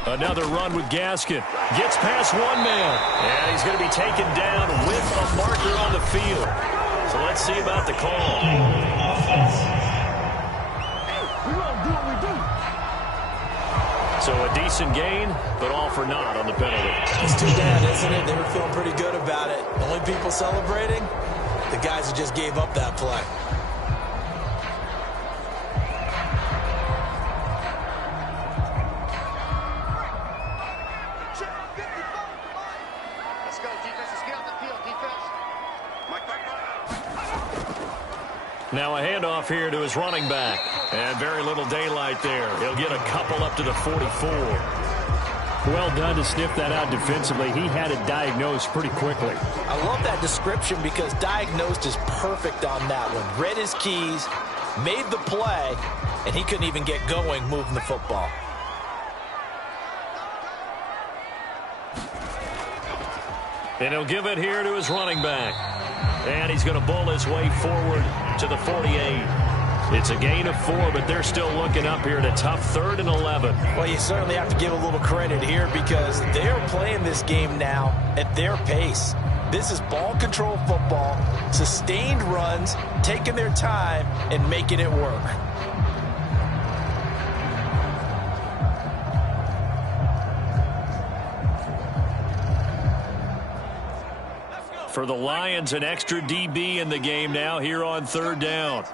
Another run with Gaskin. Gets past one man. And he's going to be taken down with a marker on the field. So let's see about the call. So a decent gain, but all for naught on the penalty. It's too bad, isn't it? They were feeling pretty good about it. The only people celebrating, the guys who just gave up that play. Now a handoff here to his running back. And very little daylight there. He'll get a couple up to the 44. Well done to sniff that out defensively. He had it diagnosed pretty quickly. I love that description because diagnosed is perfect on that one. Read his keys, made the play, and he couldn't even get going moving the football. And he'll give it here to his running back. And he's going to bull his way forward to the 48. It's a gain of 4, but they're still looking up here at a tough 3rd and 11. Well, you certainly have to give a little credit here because they're playing this game now at their pace. This is ball control football, sustained runs, taking their time and making it work. For the Lions, an extra DB in the game now here on 3rd down.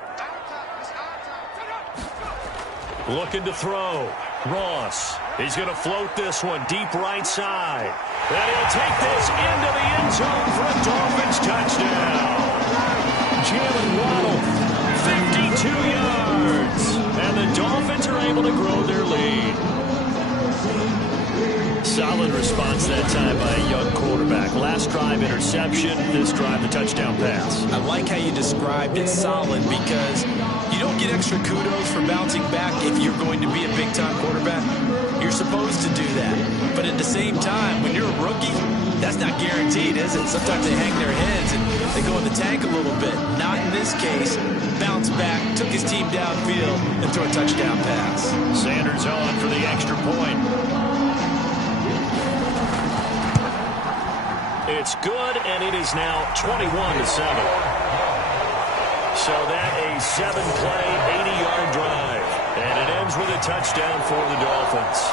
Looking to throw. Ross. He's going to float this one deep right side. And he'll take this into the end zone for a Dolphins touchdown. Jalen Waddle, 52 yards. And the Dolphins are able to grow their lead. Solid response that time by a young quarterback. Last drive interception, this drive the touchdown pass. I like how you described it solid because you don't get extra kudos for bouncing back if you're going to be a big-time quarterback. You're supposed to do that. But at the same time, when you're a rookie, that's not guaranteed, is it? Sometimes they hang their heads and they go in the tank a little bit. Not in this case. Bounce back, took his team downfield, and threw a touchdown pass. Sanders on for the extra point. It's good, and it is now 21-7. So that a 7-play, 80-yard drive. And it ends with a touchdown for the Dolphins.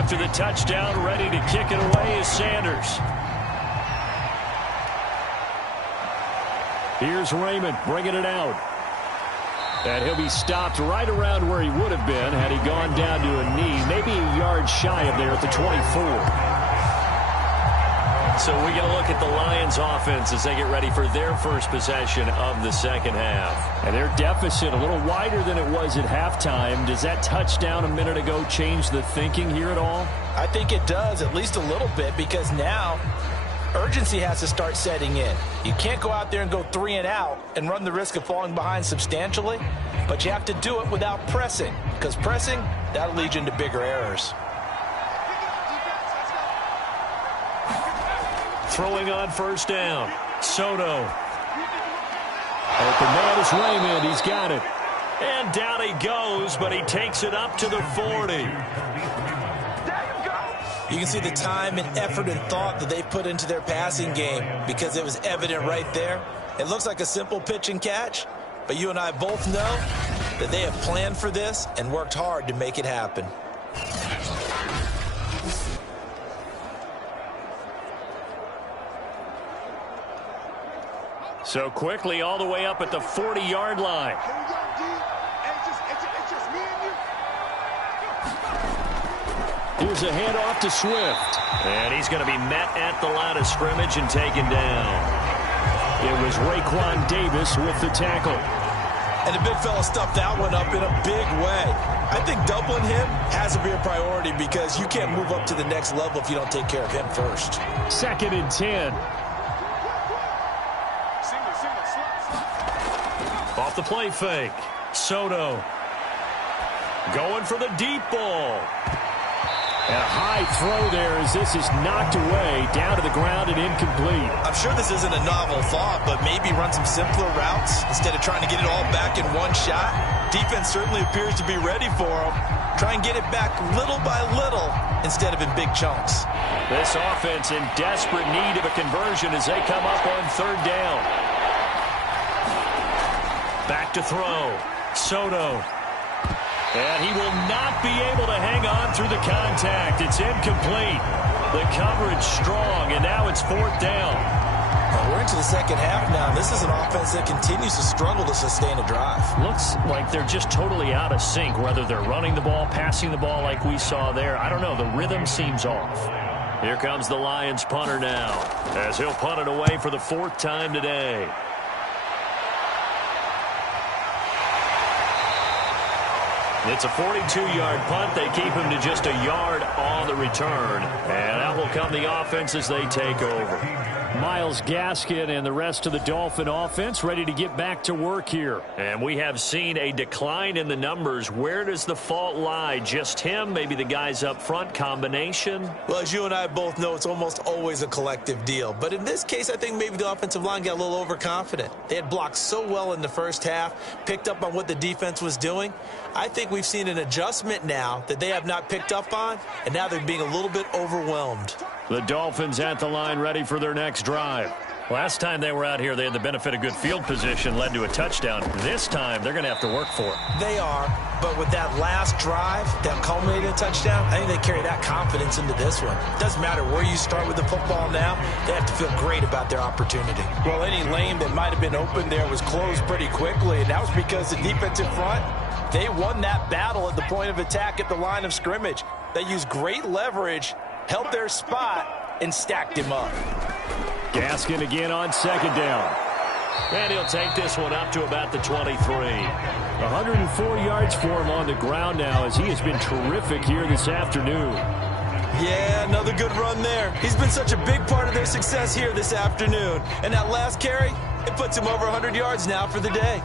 After the touchdown, ready to kick it away is Sanders. Here's Raymond bringing it out. And he'll be stopped right around where he would have been had he gone down to a knee, maybe a yard shy of there at the 24. So we get a look at the Lions offense as they get ready for their first possession of the second half. And their deficit a little wider than it was at halftime. Does that touchdown a minute ago change the thinking here at all? I think it does, at least a little bit, because now urgency has to start setting in. You can't go out there and go 3 and out and run the risk of falling behind substantially, but you have to do it without pressing, because pressing, that'll lead you into bigger errors. Throwing on first down. Soto. Open man is Raymond. He's got it. And down he goes, but he takes it up to the 40. You can see the time and effort and thought that they put into their passing game because it was evident right there. It looks like a simple pitch and catch, But you and I both know that they have planned for this and worked hard to make it happen. So quickly all the way up at the 40-yard line. Here's a handoff to Swift. And he's going to be met at the line of scrimmage and taken down. It was Raekwon Davis with the tackle. And the big fella stuffed that one up in a big way. I think doubling him has to be a priority because you can't move up to the next level if you don't take care of him first. 2nd and 10. Off the play fake. Soto going for the deep ball. And a high throw there as this is knocked away, down to the ground and incomplete. I'm sure this isn't a novel thought, but maybe run some simpler routes instead of trying to get it all back in one shot. Defense certainly appears to be ready for him. Try and get it back little by little instead of in big chunks. This offense in desperate need of a conversion as they come up on 3rd down. Back to throw. Soto. And he will not be able to hang on through the contact. It's incomplete. The coverage strong, and now it's 4th down. Well, we're into the second half now. This is an offense that continues to struggle to sustain a drive. Looks like they're just totally out of sync, whether they're running the ball, passing the ball like we saw there. I don't know. The rhythm seems off. Here comes the Lions punter now, as he'll punt it away for the 4th time today. It's a 42-yard punt. They keep him to just a yard on the return. And out will come the offense as they take over. Myles Gaskin and the rest of the Dolphin offense ready to get back to work here. And we have seen a decline in the numbers. Where does the fault lie? Just him? Maybe the guys up front? Combination? Well, as you and I both know, it's almost always a collective deal. But in this case, I think maybe the offensive line got a little overconfident. They had blocked so well in the first half, picked up on what the defense was doing. I think we've seen an adjustment now that they have not picked up on, and now they're being a little bit overwhelmed. The Dolphins at the line ready for their next drive. Last time they were out here, they had the benefit of good field position, led to a touchdown. This time, they're going to have to work for it. They are, but with that last drive that culminated in a touchdown, I think they carry that confidence into this one. Doesn't matter where you start with the football now, they have to feel great about their opportunity. Well, any lane that might have been open there was closed pretty quickly, and that was because the defensive front, they won that battle at the point of attack at the line of scrimmage. They used great leverage, held their spot, and stacked him up. Gaskin again on 2nd down. And he'll take this one up to about the 23. 104 yards for him on the ground now as he has been terrific here this afternoon. Yeah, another good run there. He's been such a big part of their success here this afternoon. And that last carry, it puts him over 100 yards now for the day.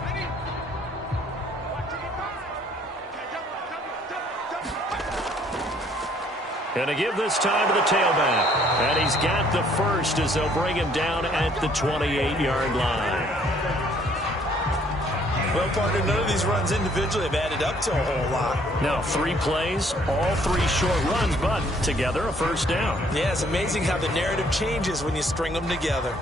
And to give this time to the tailback. And he's got the first as they'll bring him down at the 28-yard line. Well, partner, none of these runs individually have added up to a whole lot. Now, 3 plays, all 3 short runs, but together a first down. Yeah, it's amazing how the narrative changes when you string them together.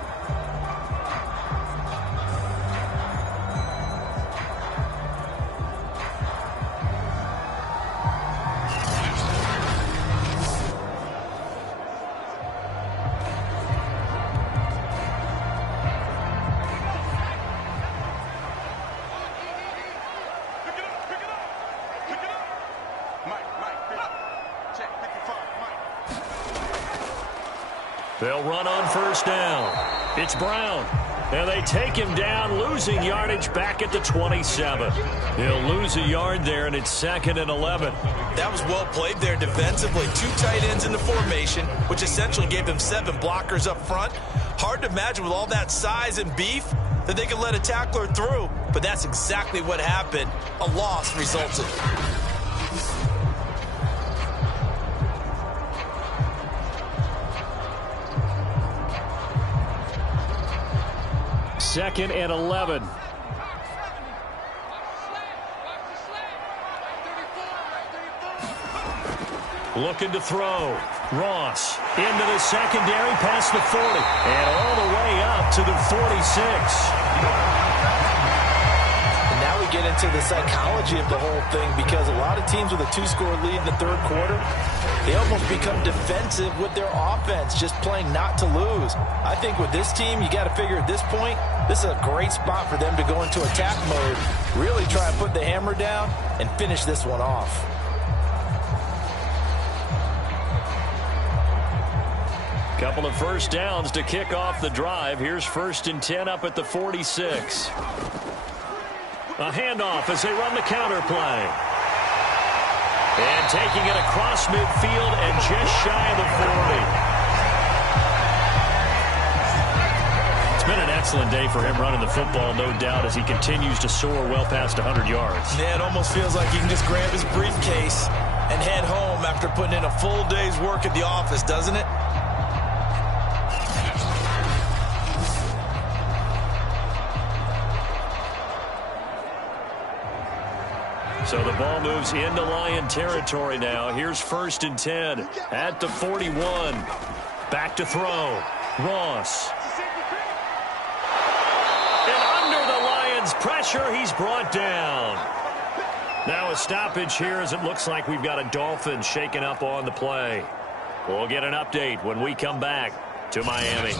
They'll run on first down. It's Brown. And they take him down, losing yardage back at the 27. He'll lose a yard there, and it's 2nd and 11. That was well played there defensively. 2 tight ends in the formation, which essentially gave them 7 blockers up front. Hard to imagine with all that size and beef that they could let a tackler through. But that's exactly what happened. A loss resulted. Second and 11. Looking to throw. Ross into the secondary past the 40. And all the way up to the 46. get into the psychology of the whole thing, because a lot of teams with a 2-score lead in the third quarter, they almost become defensive with their offense, just playing not to lose. I think with this team, you got to figure at this point, this is a great spot for them to go into attack mode, really try and put the hammer down and finish this one off. Couple of first downs to kick off the drive. Here's 1st and 10 up at the 46. A handoff as they run the counter play. And taking it across midfield and just shy of the 40. It's been an excellent day for him running the football, no doubt, as he continues to soar well past 100 yards. Yeah, it almost feels like he can just grab his briefcase and head home after putting in a full day's work at the office, doesn't it? So the ball moves into Lion territory now. Here's 1st and 10 at the 41. Back to throw. Ross. And under the Lions' pressure, he's brought down. Now a stoppage here as it looks like we've got a Dolphins shaking up on the play. We'll get an update when we come back to Miami.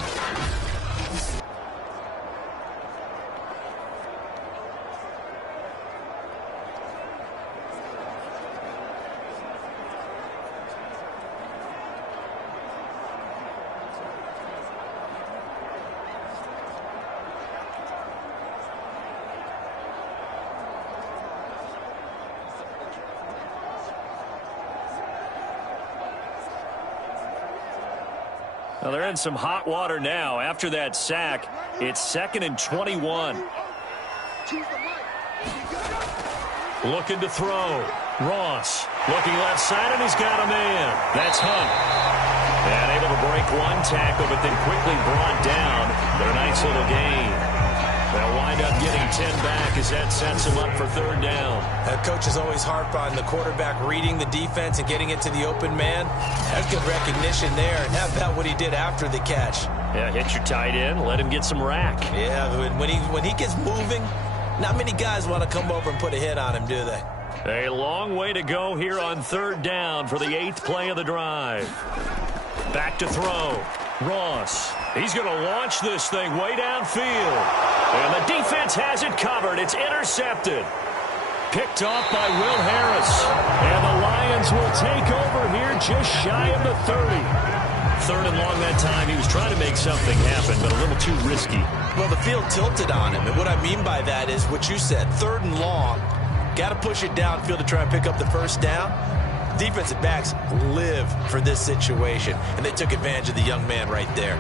Well, they're in some hot water now. After that sack, it's 2nd and 21. Looking to throw. Ross looking left side, and he's got a man. That's Hunt. And able to break one tackle, but then quickly brought down. But a nice little gain. They'll wind up getting 10 back as that sets him up for 3rd down. That coach is always harp on the quarterback reading the defense and getting it to the open man. That's good recognition there. And how about what he did after the catch? Yeah, hit your tight end, let him get some rack. Yeah, when he gets moving, not many guys want to come over and put a hit on him, do they? A long way to go here on 3rd down for the 8th play of the drive. Back to throw. Ross. He's going to launch this thing way downfield. And the defense has it covered. It's intercepted. Picked off by Will Harris. And the Lions will take over here just shy of the 30. 3rd and long that time. He was trying to make something happen, but a little too risky. Well, the field tilted on him. And what I mean by that is what you said. 3rd and long. Got to push it downfield to try and pick up the 1st down. Defensive backs live for this situation, and they took advantage of the young man right there.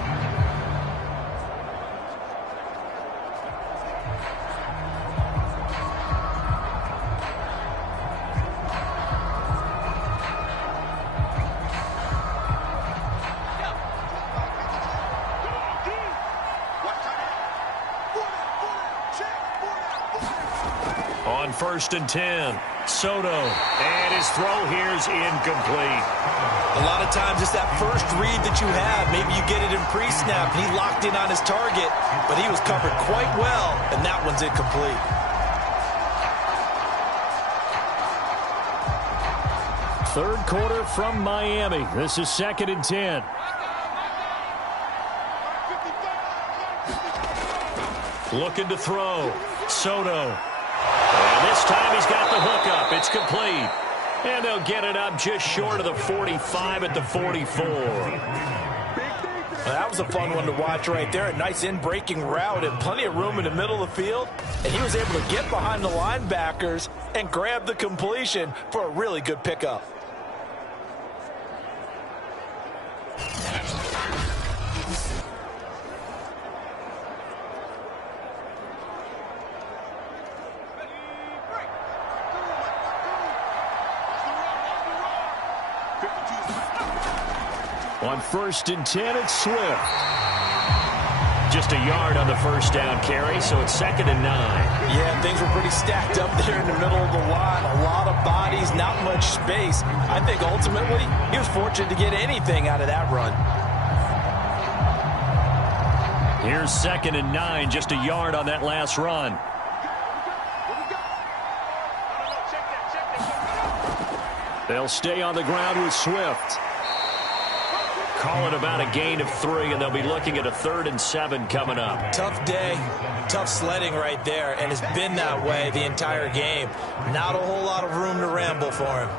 On 1st and 10, Soto, and his throw here's incomplete. A lot of times it's that first read that you have. Maybe you get it in pre-snap, and he locked in on his target, but he was covered quite well, and that one's incomplete. Third quarter from Miami. This is 2nd and 10. Looking to throw. Soto. And this time he's got the hook up. It's complete. And they'll get it up just short of the 45 at the 44. Well, that was a fun one to watch right there. A nice in-breaking route and plenty of room in the middle of the field. And he was able to get behind the linebackers and grab the completion for a really good pickup. On 1st and 10, it's Swift. Just a yard on the 1st down carry, so it's 2nd and 9. Yeah, things were pretty stacked up there in the middle of the line. A lot of bodies, not much space. I think ultimately he was fortunate to get anything out of that run. Here's 2nd and 9, just a yard on that last run. They'll stay on the ground with Swift. Call it about a gain of 3, and they'll be looking at a 3rd and 7 coming up. Tough day, tough sledding right there, and it's been that way the entire game. Not a whole lot of room to ramble for him.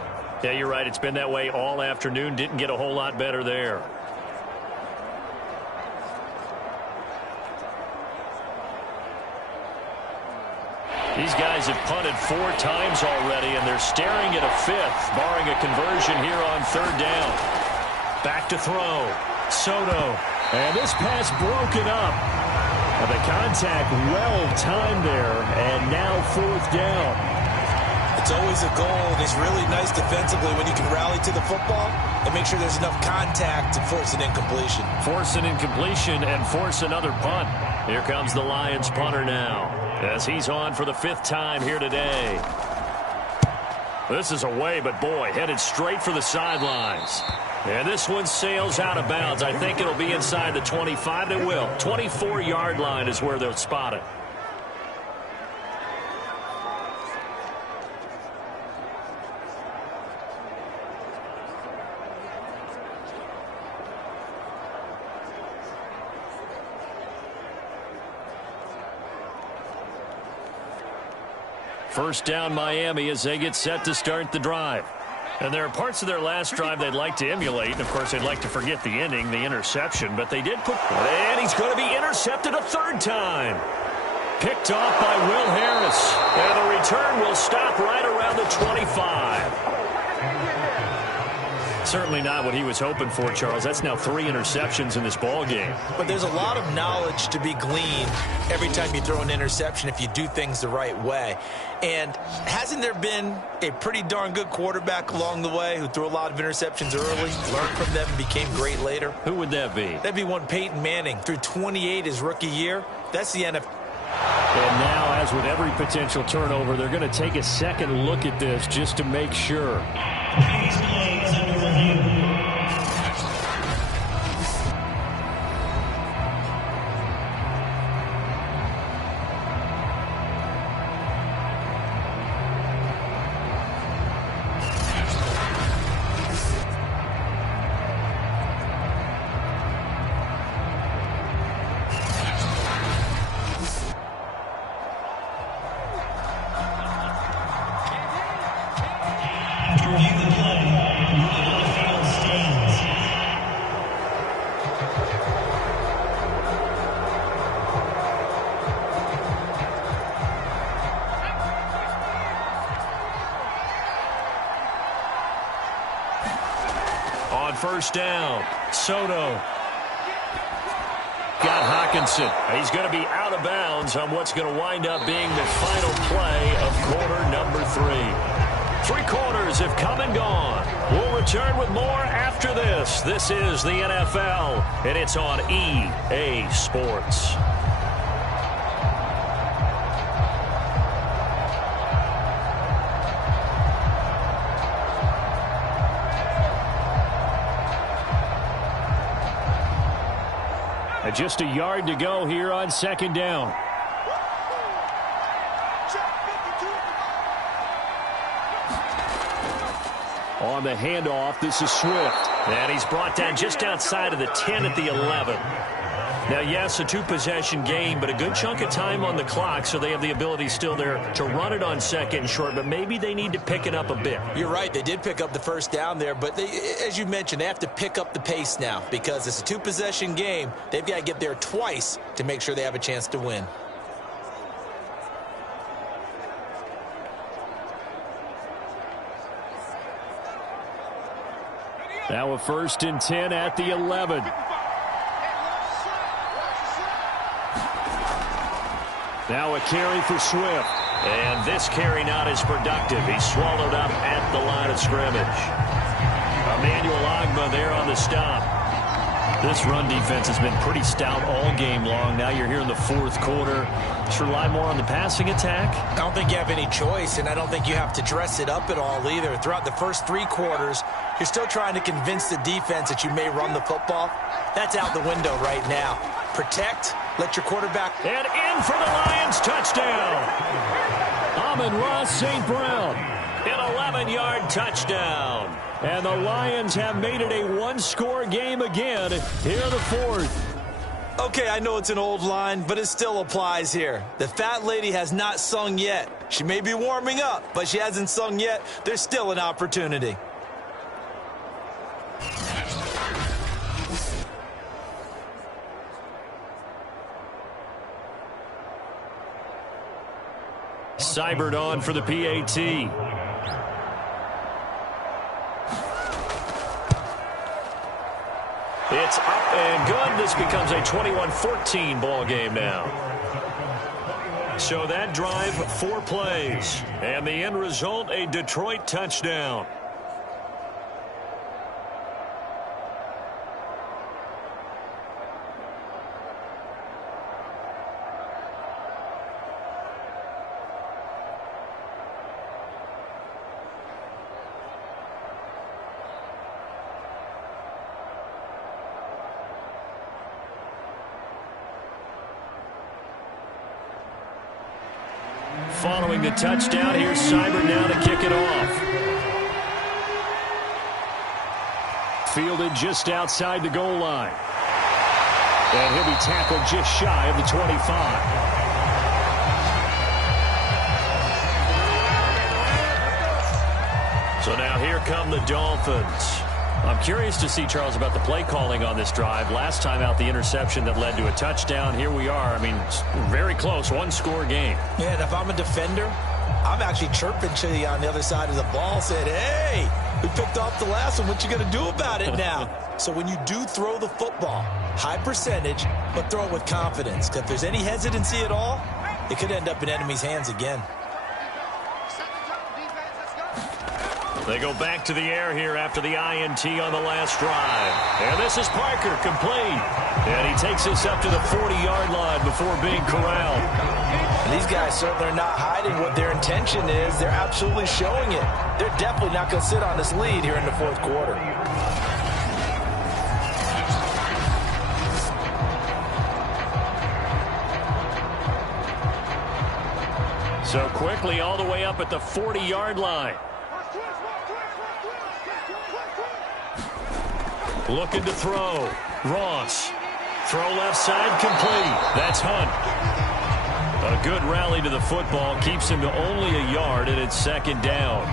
Yeah, you're right. It's been that way all afternoon. Didn't get a whole lot better there. These guys have punted 4 times already, and they're staring at a 5th, barring a conversion here on 3rd down. Back to throw. Soto. And this pass broken up. And the contact well-timed there, and now 4th down. It's always a goal, and it's really nice defensively when you can rally to the football and make sure there's enough contact to force an incompletion. Force an incompletion and force another punt. Here comes the Lions punter now, as he's on for the 5th time here today. This is away, but boy, headed straight for the sidelines. And this one sails out of bounds. I think it'll be inside the 25. It will. 24-yard line is where they'll spot it. First down Miami as they get set to start the drive. And there are parts of their last drive they'd like to emulate. And, of course, they'd like to forget the ending, the interception. But they did put... And he's going to be intercepted a 3rd time. Picked off by Will Harris. And the return will stop right around the 25. Certainly not what he was hoping for, Charles. That's now 3 interceptions in this ball game. But there's a lot of knowledge to be gleaned every time you throw an interception if you do things the right way. And hasn't there been a pretty darn good quarterback along the way who threw a lot of interceptions early, learned from them, and became great later? Who would that be? That'd be one Peyton Manning. Threw 28 his rookie year. That's the NFL. And now, as with every potential turnover, they're going to take a second look at this just to make sure. First down. Soto. Got Hockenson. He's going to be out of bounds on what's going to wind up being the final play of quarter number 3. 3 quarters have come and gone. We'll return with more after this. This is the NFL, and it's on EA Sports. Just a yard to go here on 2nd down. On the handoff, this is Swift. And he's brought down just outside of the 10 at the 11. Now, yes, a 2-possession game, but a good chunk of time on the clock, so they have the ability still there to run it on 2nd and short, but maybe they need to pick it up a bit. You're right. They did pick up the first down there, but they, as you mentioned, they have to pick up the pace now because it's a 2-possession game. They've got to get there twice to make sure they have a chance to win. Now a 1st and 10 at the 11. Now a carry for Swift. And this carry not as productive. He's swallowed up at the line of scrimmage. Emmanuel Ogbah there on the stop. This run defense has been pretty stout all game long. Now you're here in the 4th quarter. Just rely more on the passing attack. I don't think you have any choice, and I don't think you have to dress it up at all either. Throughout the first 3 quarters, you're still trying to convince the defense that you may run the football. That's out the window right now. Protect, let your quarterback. And in for the Lions, touchdown. Amon-Ra St. Brown. In 7-yard touchdown. And the Lions have made it a one-score game again here in the fourth. Okay, I know it's an old line, but it still applies here. The fat lady has not sung yet. She may be warming up, but she hasn't sung yet. There's still an opportunity. Seibert on for the PAT. It's up and good. This becomes a 21-14 ball game now. So that drive, 4 plays. And the end result, a Detroit touchdown. Following the touchdown, here's Seibert now to kick it off. Fielded just outside the goal line. And he'll be tackled just shy of the 25. So now here come the Dolphins. I'm curious to see, Charles, about the play calling on this drive. Last time out, the interception that led to a touchdown. Here we are. I mean, very close, one-score game. Yeah, and if I'm a defender, I'm actually chirping to you on the other side of the ball, saying, hey, we picked off the last one. What you going to do about it now? So when you do throw the football, high percentage, but throw it with confidence. Because if there's any hesitancy at all, it could end up in enemy's hands again. They go back to the air here after the INT on the last drive. And this is Parker, complete. And he takes us up to the 40-yard line before being corralled. And these guys certainly are not hiding what their intention is. They're absolutely showing it. They're definitely not going to sit on this lead here in the fourth quarter. So quickly all the way up at the 40-yard line. Looking to throw. Ross. Throw left side, complete. That's Hunt. A good rally to the football. Keeps him to only a yard, and it's second down.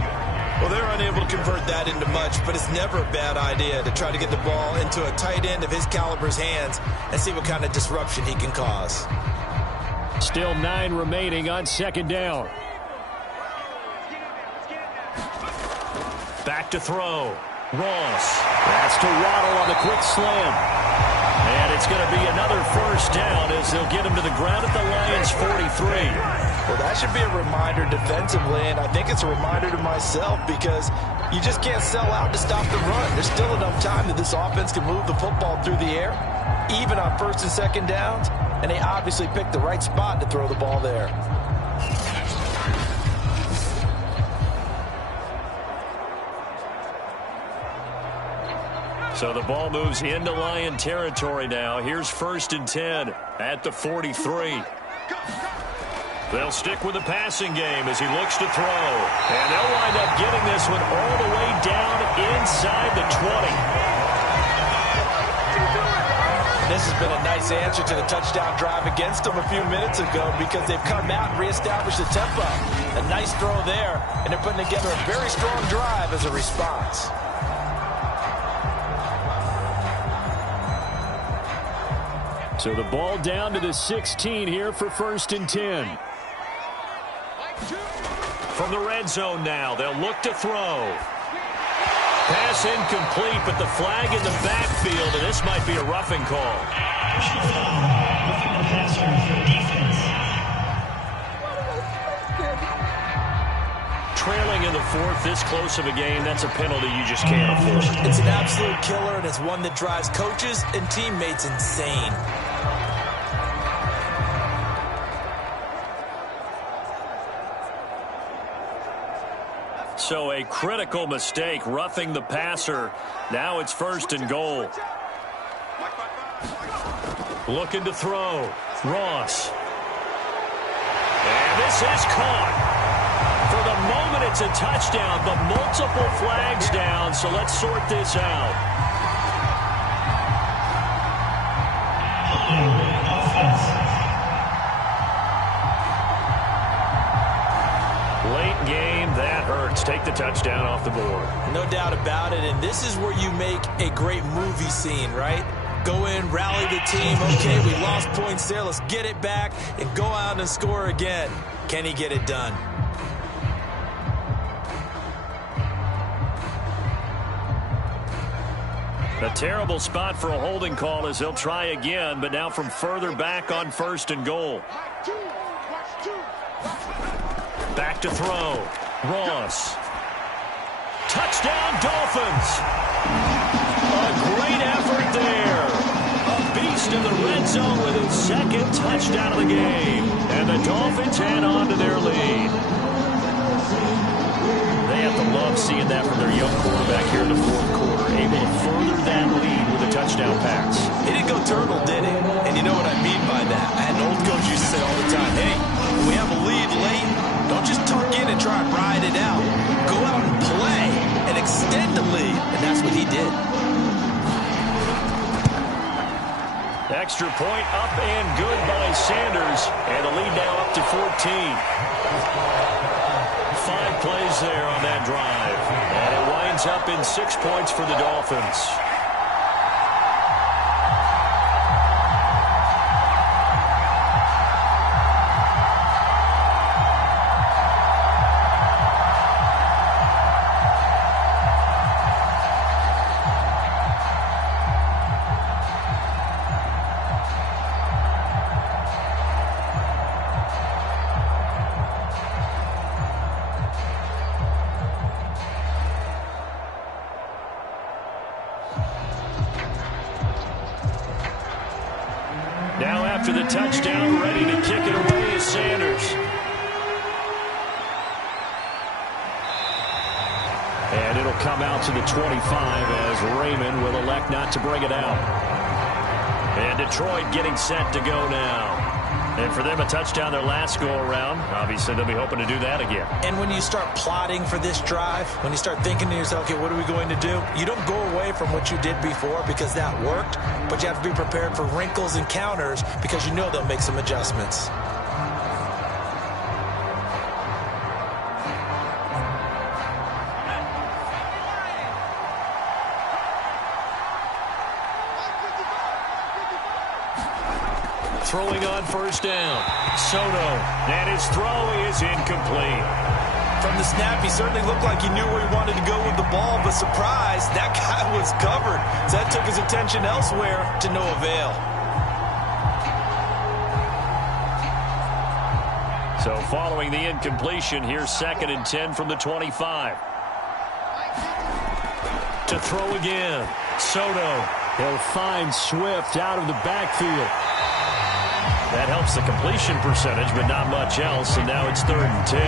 Well, they're unable to convert that into much, but it's never a bad idea to try to get the ball into a tight end of his caliber's hands and see what kind of disruption he can cause. Still 9 remaining on second down. Back to throw. Ross. That's to Waddle on the quick slam. And it's going to be another first down as they'll get him to the ground at the Lions' 43. Well, that should be a reminder defensively, and I think it's a reminder to myself because you just can't sell out to stop the run. There's still enough time that this offense can move the football through the air, even on first and second downs, and they obviously picked the right spot to throw the ball there. So the ball moves into Lion territory now. Here's first and 10 at the 43. They'll stick with the passing game as he looks to throw. And they'll wind up getting this one all the way down inside the 20. This has been a nice answer to the touchdown drive against them a few minutes ago because they've come out and reestablished the tempo. A nice throw there, and they're putting together a very strong drive as a response. So the ball down to the 16 here for first and 10. From the red zone now, they'll look to throw. Pass incomplete, but the flag in the backfield, and this might be a roughing call. Trailing in the fourth, this close of a game, that's a penalty you just can't afford. It's an absolute killer, and it's one that drives coaches and teammates insane. So a critical mistake, roughing the passer. Now it's first and goal. Looking to throw. Ross. And this is caught for For the moment, it's a touchdown, but multiple flags down, so let's sort this out. Late game, that hurts. Take the touchdown off the board. No doubt about it, and this is where you make a great movie scene, right? Go in, rally the team. Okay, we lost points there. Let's get it back and go out and score again. Can he get it done? A terrible spot for a holding call as he'll try again, but now from further back on 1st and goal. Back to throw. Ross. Touchdown, Dolphins. A great effort there. A beast in the red zone with his 2nd touchdown of the game. And the Dolphins add on to their lead. They have to love seeing that from their young quarterback here in the 4th quarter, able to further that lead with a touchdown pass. He didn't go turtle, did he? And you know what I mean by that. I had an old coach used to say all the time, hey, when we have a lead late, don't just tuck in and try and ride it out. Go out and play and extend the lead. And that's what he did. Extra point up and good by Sanders. And the lead now up to 14. 5 plays there on that drive. And it winds up in 6 points for the Dolphins. Now after the touchdown, ready to kick it away is Sanders. And it'll come out to the 25 as Raymond will elect not to bring it out. And Detroit getting set to go now. And for them, a touchdown their last go-around. Obviously, they'll be hoping to do that again. And when you start plotting for this drive, when you start thinking to yourself, okay, what are we going to do? You don't go away from what you did before because that worked, but you have to be prepared for wrinkles and counters because you know they'll make some adjustments. Throwing on 1st down. Soto. And his throw is incomplete. From the snap, he certainly looked like he knew where he wanted to go with the ball, but surprise, that guy was covered. So that took his attention elsewhere to no avail. So following the incompletion, here's 2nd and 10 from the 25. To throw again. Soto. He'll find Swift out of the backfield. That helps the completion percentage, but not much else, and now it's 3rd and 10.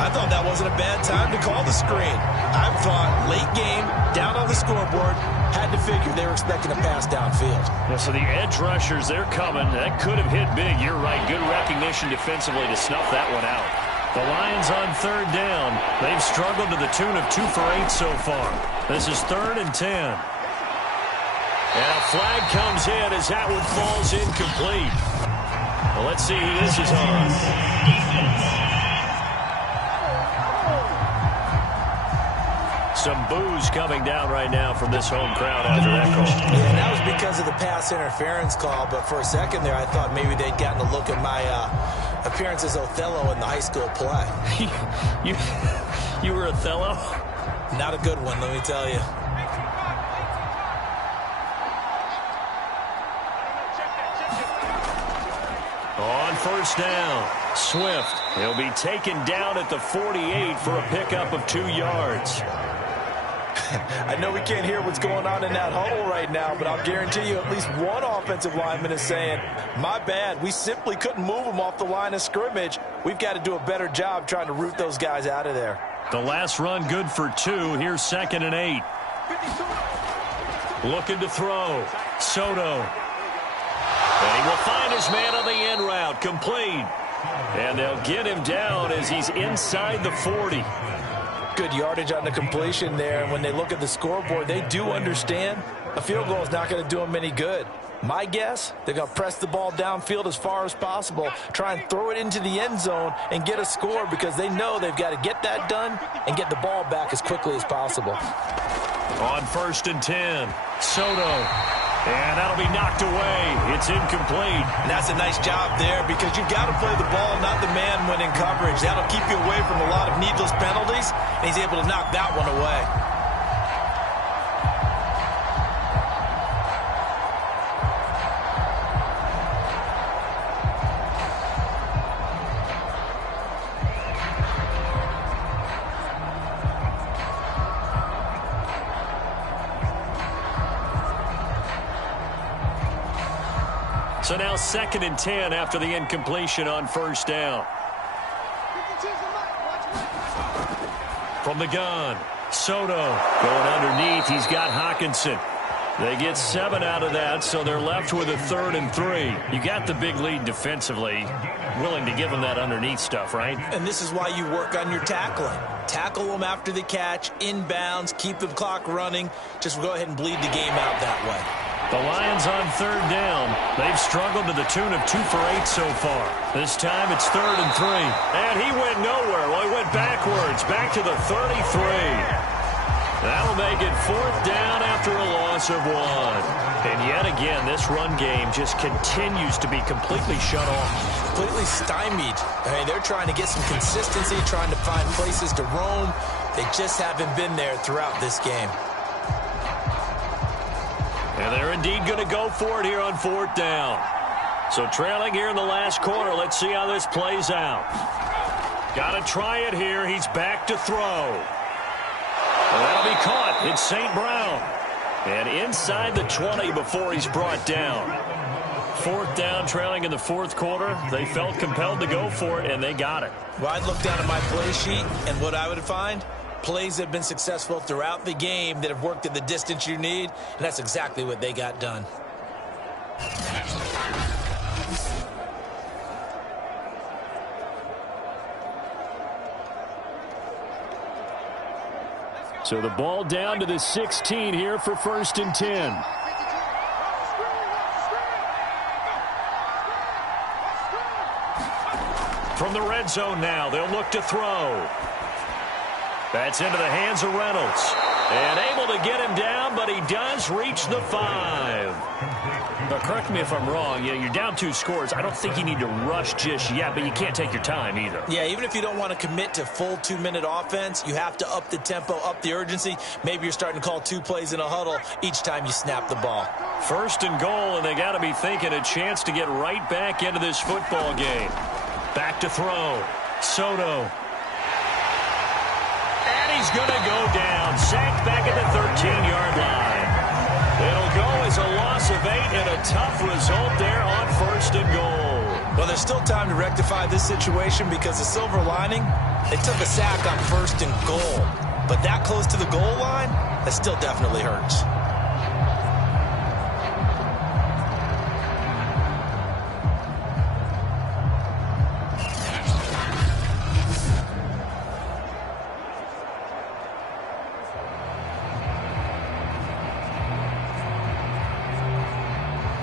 I thought that wasn't a bad time to call the screen. I thought late game, down on the scoreboard, had to figure they were expecting a pass downfield. Yeah, so the edge rushers, they're coming. That could have hit big. You're right. Good recognition defensively to snuff that one out. The Lions on 3rd down. They've struggled to the tune of 2 for 8 so far. This is 3rd and 10. And a flag comes in as that one falls incomplete. Well, let's see who this is on. Some boos coming down right now from this home crowd after that call. Yeah, that was because of the pass interference call, but for a second there I thought maybe they'd gotten a look at my appearance as Othello in the high school play. You were Othello? Not a good one, let me tell you. On 1st down, Swift. He'll be taken down at the 48 for a pickup of 2 yards. I know we can't hear what's going on in that huddle right now, but I'll guarantee you at least one offensive lineman is saying, my bad, we simply couldn't move them off the line of scrimmage. We've got to do a better job trying to root those guys out of there. The last run good for 2. Here's 2nd and 8. Looking to throw. Soto. And he will find his man on the end route. Complete. And they'll get him down as he's inside the 40. Good yardage on the completion there. And when they look at the scoreboard, they do understand a field goal is not going to do them any good. My guess, they're going to press the ball downfield as far as possible, try and throw it into the end zone and get a score because they know they've got to get that done and get the ball back as quickly as possible. On 1st and 10, Soto. And that'll be knocked away. It's incomplete. And that's a nice job there because you've got to play the ball, not the man when in coverage. That'll keep you away from a lot of needless penalties, and he's able to knock that one away. So now 2nd and 10 after the incompletion on 1st down. From the gun, Soto going underneath. He's got Hockenson. They get 7 out of that, so they're left with a 3rd and 3. You got the big lead defensively. Willing to give them that underneath stuff, right? And this is why you work on your tackling. Tackle them after the catch, inbounds, keep the clock running. Just go ahead and bleed the game out that way. The Lions on 3rd down. They've struggled to the tune of 2 for 8 so far. This time it's 3rd and 3. And he went nowhere. Well, he went backwards, back to the 33. That'll make it 4th down after a loss of 1. And yet again, this run game just continues to be completely shut off. Completely stymied. I mean, they're trying to get some consistency, trying to find places to roam. They just haven't been there throughout this game. And they're indeed going to go for it here on 4th down. So trailing here in the last quarter. Let's see how this plays out. Got to try it here. He's back to throw. And that'll be caught. It's St. Brown. And inside the 20 before he's brought down. 4th down, trailing in the 4th quarter. They felt compelled to go for it, and they got it. Well, I'd look down at my play sheet, and what I would find, plays that have been successful throughout the game that have worked at the distance you need, and that's exactly what they got done. So the ball down to the 16 here for 1st and 10. From the red zone now, they'll look to throw. That's into the hands of Reynolds. And able to get him down, but he does reach the 5. Now, correct me if I'm wrong. You're down 2 scores. I don't think you need to rush just yet, but you can't take your time either. Yeah, even if you don't want to commit to full 2-minute offense, you have to up the tempo, up the urgency. Maybe you're starting to call 2 plays in a huddle each time you snap the ball. 1st and goal, and they got to be thinking a chance to get right back into this football game. Back to throw. Soto. And he's going to go down. Sacked back at the 13-yard line. It'll go as a loss of 8 and a tough result there on 1st and goal. Well, there's still time to rectify this situation because the silver lining, they took a sack on 1st and goal. But that close to the goal line, that still definitely hurts.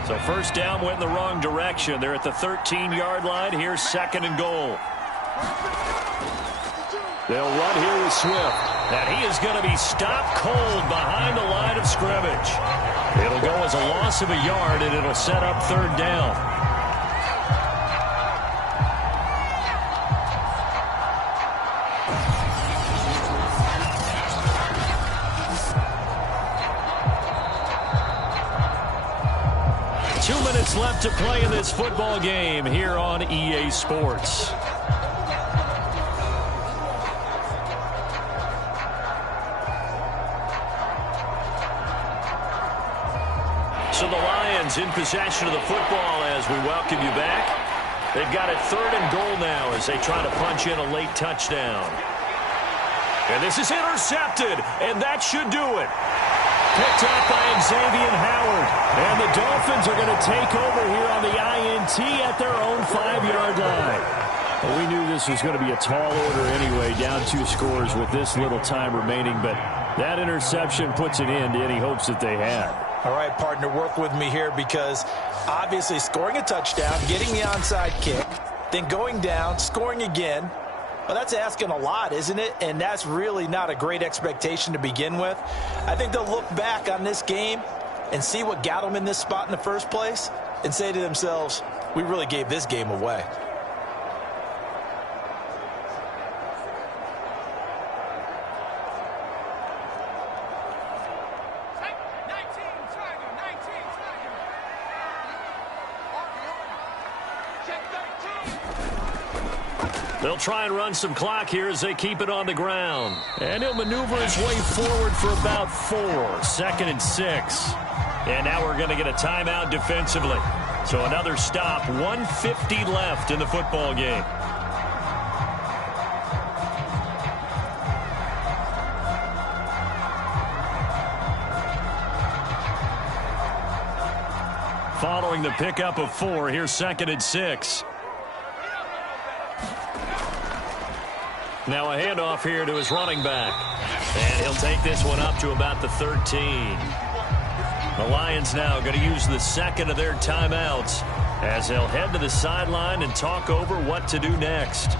So 1st down went in the wrong direction. They're at the 13-yard line. Here's 2nd and goal. They'll run here with Swift. And he is going to be stopped cold behind the line of scrimmage. It'll go as a loss of a yard, and it'll set up 3rd down. Left to play in this football game here on EA Sports. So the Lions in possession of the football as we welcome you back. They've got it 3rd and goal now as they try to punch in a late touchdown. And this is intercepted, and that should do it. Picked up by Xavier Howard. And the Dolphins are going to take over here on the INT at their own 5-yard line. Well, we knew this was going to be a tall order anyway, down 2 scores with this little time remaining, but that interception puts an end to any hopes that they had. All right, partner, work with me here because obviously scoring a touchdown, getting the onside kick, then going down, scoring again, well, that's asking a lot, isn't it? And that's really not a great expectation to begin with. I think they'll look back on this game and see what got them in this spot in the first place and say to themselves, we really gave this game away. They'll try and run some clock here as they keep it on the ground. And he'll maneuver his way forward for about 4. 2nd and 6. And now we're going to get a timeout defensively. So another stop. 1:50 left in the football game. Following the pickup of 4, here's 2nd and 6. Now a handoff here to his running back. And he'll take this one up to about the 13. The Lions now going to use the 2nd of their timeouts as they'll head to the sideline and talk over what to do next.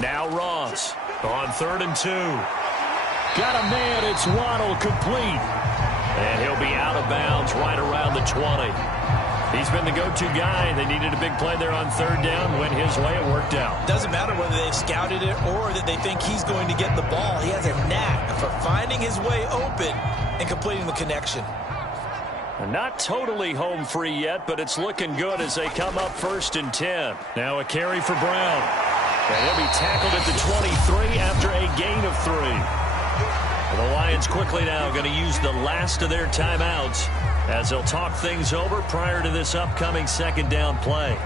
Now Ross on 3rd and 2. Got a man, it's Waddle, complete. And he'll be out of bounds right around the 20. He's been the go-to guy. They needed a big play there on 3rd down. Went his way, it worked out. Doesn't matter whether they've scouted it or that they think he's going to get the ball. He has a knack for finding his way open and completing the connection. Not totally home free yet, but it's looking good as they come up 1st and 10. Now a carry for Brown. And he'll be tackled at the 23 after a gain of 3. The Lions quickly now going to use the last of their timeouts as they'll talk things over prior to this upcoming 2nd down play.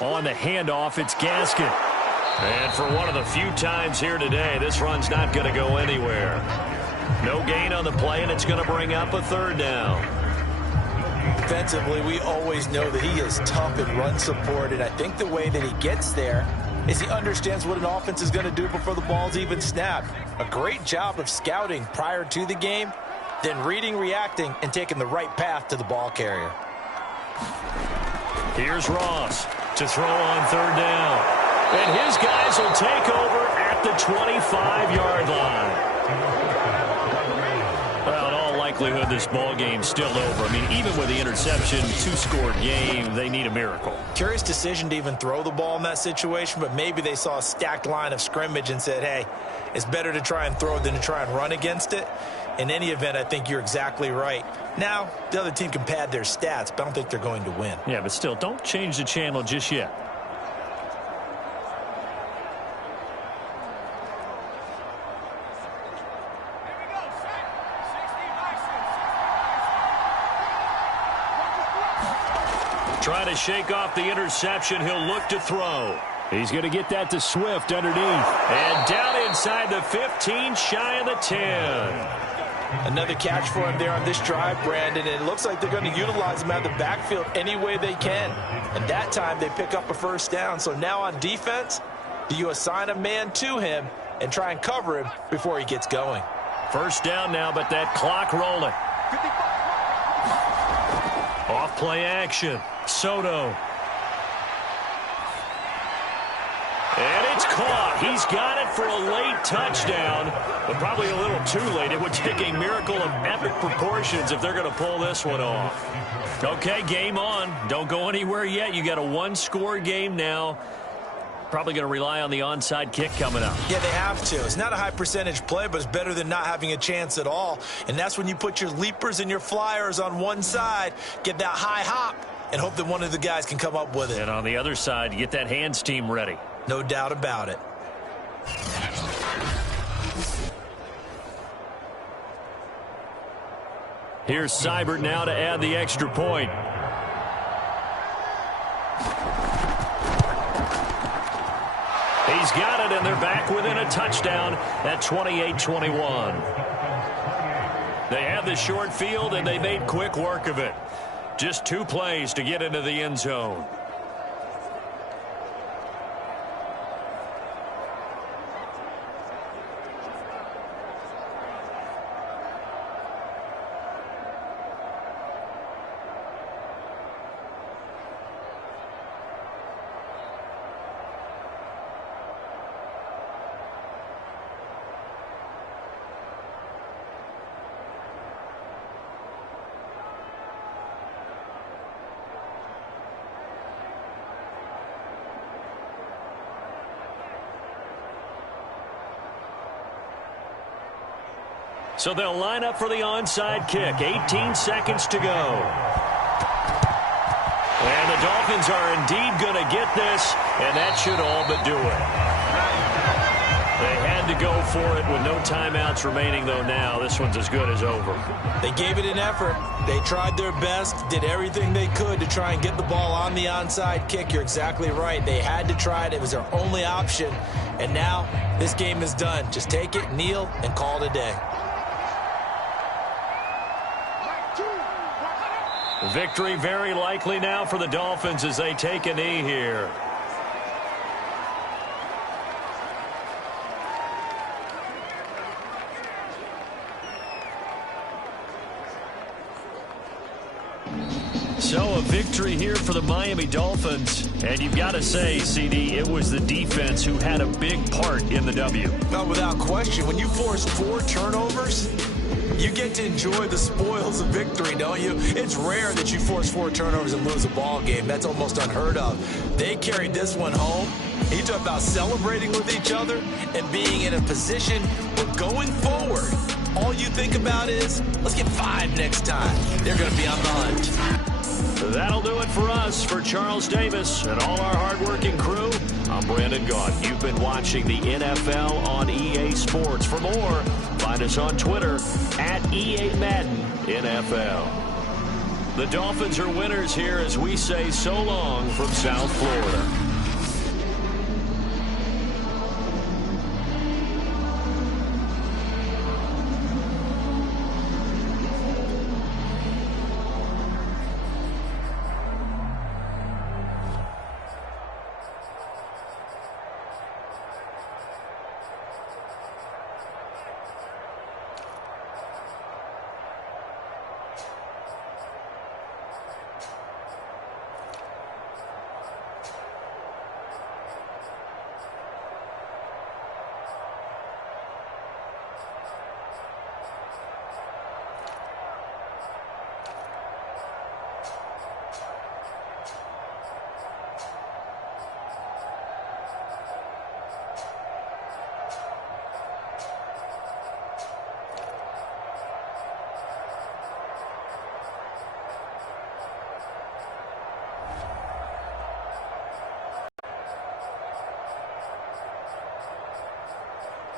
On the handoff, it's Gaskin. And for one of the few times here today, this run's not going to go anywhere. No gain on the play, and it's going to bring up a 3rd down. Defensively, we always know that he is tough in run support, and I think the way that he gets there is he understands what an offense is going to do before the ball's even snapped. A great job of scouting prior to the game, then reading, reacting, and taking the right path to the ball carrier. Here's Ross to throw on 3rd down. And his guys will take over at the 25-yard line. Well, in all likelihood, this ball game's still over. I mean, even with the interception, 2-score game, they need a miracle. Curious decision to even throw the ball in that situation, but maybe they saw a stacked line of scrimmage and said, hey, it's better to try and throw than to try and run against it. In any event, I think you're exactly right. Now, the other team can pad their stats, but I don't think they're going to win. Yeah, but still, don't change the channel just yet. Try to shake off the interception. He'll look to throw. He's going to get that to Swift underneath. And down inside the 15, shy of the 10. Another catch for him there on this drive, Brandon, and it looks like they're going to utilize him out of the backfield any way they can. And that time they pick up a 1st down. So now on defense, do you assign a man to him and try and cover him before he gets going? 1st down now, but that clock rolling. Off play action. Soto. And it's caught. He's got it for a late touchdown, but probably a little too late. It would take a miracle of epic proportions if they're going to pull this one off. Okay, game on. Don't go anywhere yet. You got a 1-score game now. Probably going to rely on the onside kick coming up. Yeah, they have to. It's not a high percentage play, but it's better than not having a chance at all. And that's when you put your leapers and your flyers on one side, get that high hop, and hope that one of the guys can come up with it. And on the other side, get that hands team ready. No doubt about it. Here's Seibert now to add the extra point. He's got it, and they're back within a touchdown at 28-21. They have the short field, and they made quick work of it. Just 2 plays to get into the end zone. So they'll line up for the onside kick. 18 seconds to go. And the Dolphins are indeed going to get this, and that should all but do it. They had to go for it with no timeouts remaining, though now. This one's as good as over. They gave it an effort. They tried their best, did everything they could to try and get the ball on the onside kick. You're exactly right. They had to try it. It was their only option. And now this game is done. Just take it, kneel, and call it a day. Victory very likely now for the Dolphins as they take a knee here. So a victory here for the Miami Dolphins. And you've got to say, CD, it was the defense who had a big part in the W. Well, without question, when you force 4 turnovers, you get to enjoy the spoils of victory, don't you? It's rare that you force 4 turnovers and lose a ball game. That's almost unheard of. They carried this one home. You talk about celebrating with each other and being in a position where going forward, all you think about is, let's get 5 next time. They're going to be on the hunt. That'll do it for us. For Charles Davis and all our hardworking crew, I'm Brandon Gaudin. You've been watching the NFL on EA Sports. For more, find us on Twitter at EA Madden NFL. The Dolphins are winners here as we say so long from South Florida.